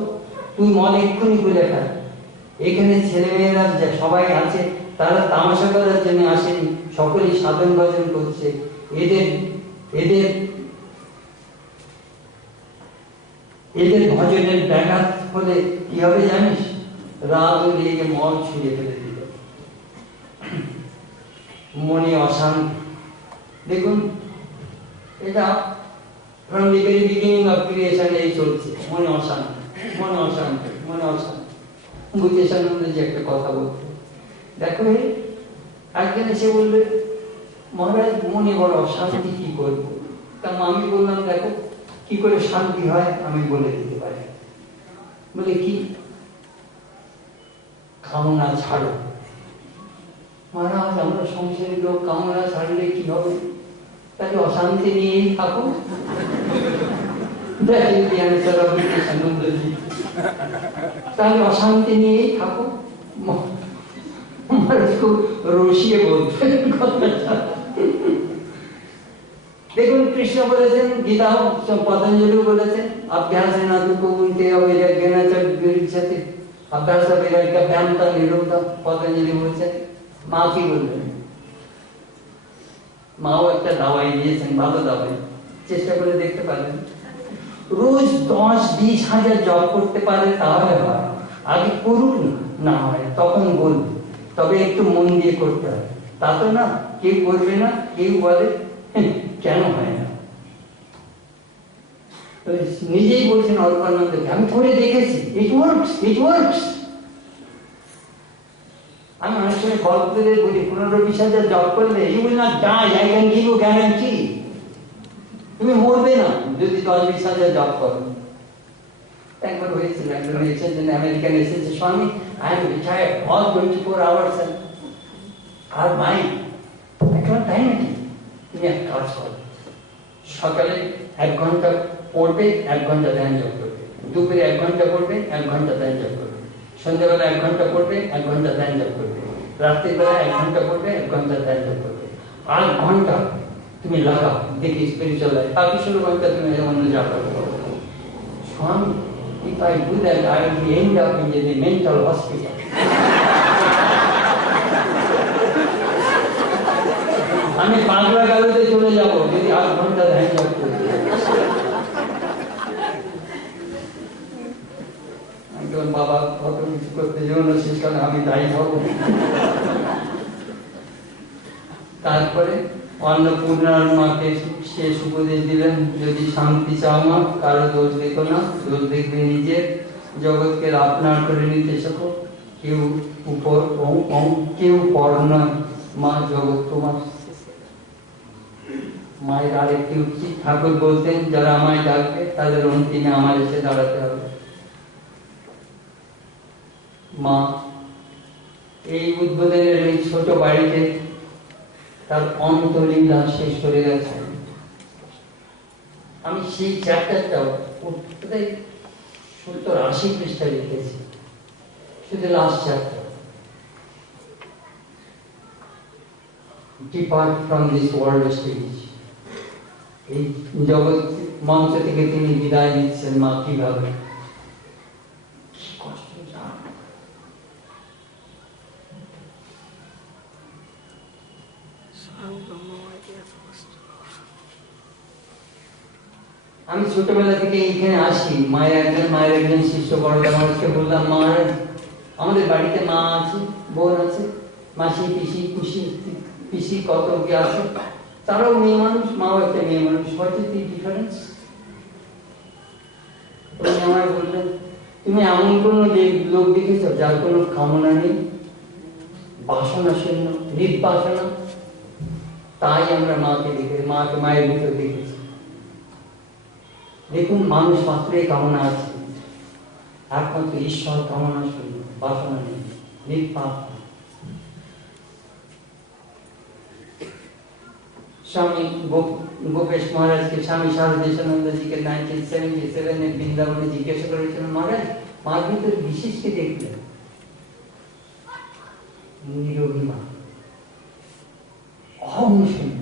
তুই মল এক্ষুনি খুলে ফেল। এখানে ছেলেমেয়েরা সবাই আছে, তারা তামাশা করার জন্য আসেনি, সকলেই সাধন ভজন করছে। এদের এদের এদের ভজনের ব্যাঘাত হলে কি হবে জানিস? রাগ লেগে মন ছুঁড়ে ফেলে দিল। মনে অশান্তি। দেখুন, এটা from the very beginning of creation এই চলছে, মনে অশান্তি, মনে অশান্তি, মনে অশান্তি। বুদ্ধেশানন্দ যে একটা কথা বলতে, দেখো একজন এসে বলবে, মহারাজ মনে বড় অশান্তি, কি করবো? তা আমি বললাম, দেখো কি করে শান্তি হয় আমি বলে দিতে পারি। বলে কি? কামনা ছাড়ো। মহারাজ আমরা সংসারের লোক, কামনা ছাড়লে কি হবে? তাহলে অশান্তি নিয়েই থাকো। তাহলে অশান্তি নিয়েই থাকো। রসিয়ে বলতেন কথাটা। দেখুন, কৃষ্ণ বলেছেন, গীতা পতঞ্জলি বলেছেন, অভ্যাস না দুঃখ উল্টে অবৈরাগ্যে অভ্যাস বৈরাগ্য ব্যায়ামটা নিরোধ, পতঞ্জলি বলছেন। মা কি বলবেন? মাও একটা দাওয়াই দিয়েছেন, ভালো দাওয়াই, চেষ্টা করে দেখতে পারেন। রোজ 10-20 হাজার জপ করতে পারে তাহলে হয়, আগে করুক না হয় তখন বলবে, তবে একটু মন দিয়ে করতে হবে। তা তো না, কেউ করবে না, কেউ বলে কেন হয় না। নিজেই বলছেন অল্পানন্দকে, আমি করে দেখেছি, ইট ওয়ার্কস, ইট ওয়ার্কস। আমি অনেক সময় গল্পদের বলি, 15-20 হাজার জব করলে you will not die, I can give you guarantee. তুমি মরবে না যদি 10-20 হাজার জব করো। একবার হয়েছিল, একজন এসেছেন, আমেরিকান এসেছে, স্বামী I am retired all 24 hours, আর মাই এখন তাই নাকি? তুমি এক কাজ করো, সকালে 1 ঘন্টা পড়বে, 1 ঘন্টা ধ্যান জপ করবে, দুপুরে 1 ঘন্টা পড়বে, 1 ঘন্টা ধ্যান জপ করবে, সন্ধ্যাবেলা 1 ঘন্টা পড়বে, 1 ঘন্টা ধ্যান জপ করবে, রাত্রিবেলা 1 ঘন্টা পড়বে, 1 ঘন্টা ধ্যান জপ করবে। 8 ঘন্টা তুমি লাগাও, দেখি স্পিরিচুয়াল লাইফ। বাকি 16 ঘন্টা তুমি অন্য যা করো। স্বামী, if I do that, I will end up in the mental hospital. আমি পাগলা গালোতে চলে যাব যদি 8 ঘন্টা ধ্যান জপ করি। একজন বাবা কত কিছু করতে যেন শেষকালে আমি দায়ী হব। তারপরে অন্নপূর্ণার মাকে শেষ উপদেশ দিলেন, যদি শান্তি চাও মা, কারো দোষ দেখো না, দোষ দেখবে নিজের। জগৎকে আপনার করে নিতে শেখো, কেউ উপর কেউ পর নয়, মা জগৎ তোমার। মায়ের আরেকটি উচিত, ঠাকুর বলতেন, যারা আমায় ডাকবে তাদের অন্তিমে আমার এসে দাঁড়াতে হবে। মা এই উদ্বোধনের এই ছোট বাড়িতে তার অন্তলীলা শেষ করে গেছে। আমি সেই চ্যাপ্টারটাও 70-80 পৃষ্ঠা লিখেছি, শুধু last chapter, depart from this world stage. এই জগৎ মঞ্চ থেকে তিনি বিদায় নিচ্ছেন, মা কিভাবে, কি কষ্ট। আমি ছোটবেলা থেকে এখানে আসি, মায়ের একজন শিষ্য বড় মানুষকে বললাম, মা আমাদের বাড়িতে মা আছে, বোন আছে, মাসি, পিসি, পিসি কত কি আছে, তারাও মেয়ে মানুষ, মাও একটা মেয়ে মানুষ, হোয়াট ইজ দি ডিফারেন্স? উনি আমায় বললেন, তুমি এমন কোন লোক দেখেছ যার কোনো কামনা নেই, বাসনা শূন্য, নির্বাসনা? তাই আমরা মাকে দেখে, মায়ের ভিতর দেখেছি। দেখুন, মানুষ মাত্রই কামনা আছে, একমাত্র ঈশ্বর কামনা শূন্য, বাসনা নেই, নির্বাক। स्वामी गोपेश महाराज के स्वामी शारदेशानंद जी के 1977 में वृंदावन में जिज्ञासा करेছিলেন, महाराज माँ भीतर विशेष के देखलेন? নিরোগী মা, অহং শূন্য।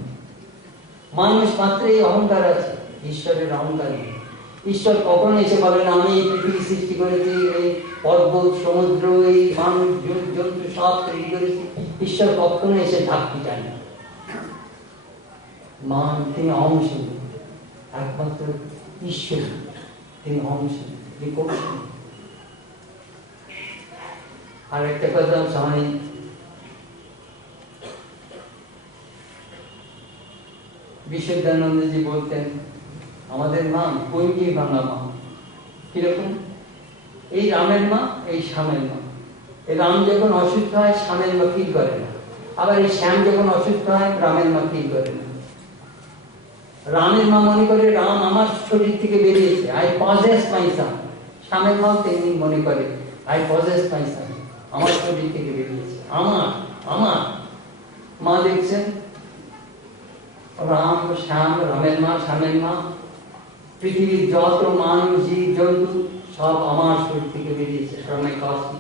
মানুষ মাত্রই অহংকার আছে, ঈশ্বরের অহংকার নেই। ঈশ্বর কখনো এসে বলেন আমি এই পৃথিবী সৃষ্টি করেছি, এই পর্বত সমুদ্র, এই মানুষ জন্তু সব তৈরি করেছি। ঈশ্বর কখনো এসে ঢাকতে চায় না। মা তিনি অংশ, একমাত্র ঈশ্বর তিনি অংশ। আর একটা কথা স্বামী বিশুদ্ধানন্দজি বলতেন, আমাদের মা কৈকি ভাঙা মা। কিরকম? এই রামের মা, এই শ্যামের মা। এই রাম যখন অসুস্থ হয় শ্যামের মা ফিল করে না, আবার এই শ্যাম যখন অসুস্থ হয় রামের মা ফিল করে না। রামের মা মনে করে রাম আমার শরীর থেকে বেরিয়েছে, আই পজেস মাই সন। শ্যামের মাও তেমনি মনে করে আই পজেস মাই সন, আমার শরীর থেকে বেরিয়েছে, আমার আমার। মা দেখছেন রাম, শ্যাম, রামের মা, শ্যামের মা, পৃথিবীর যত মানুষ, জীব জন্তু সব আমার শরীর থেকে বেরিয়েছে, শ্রমে কষ্ট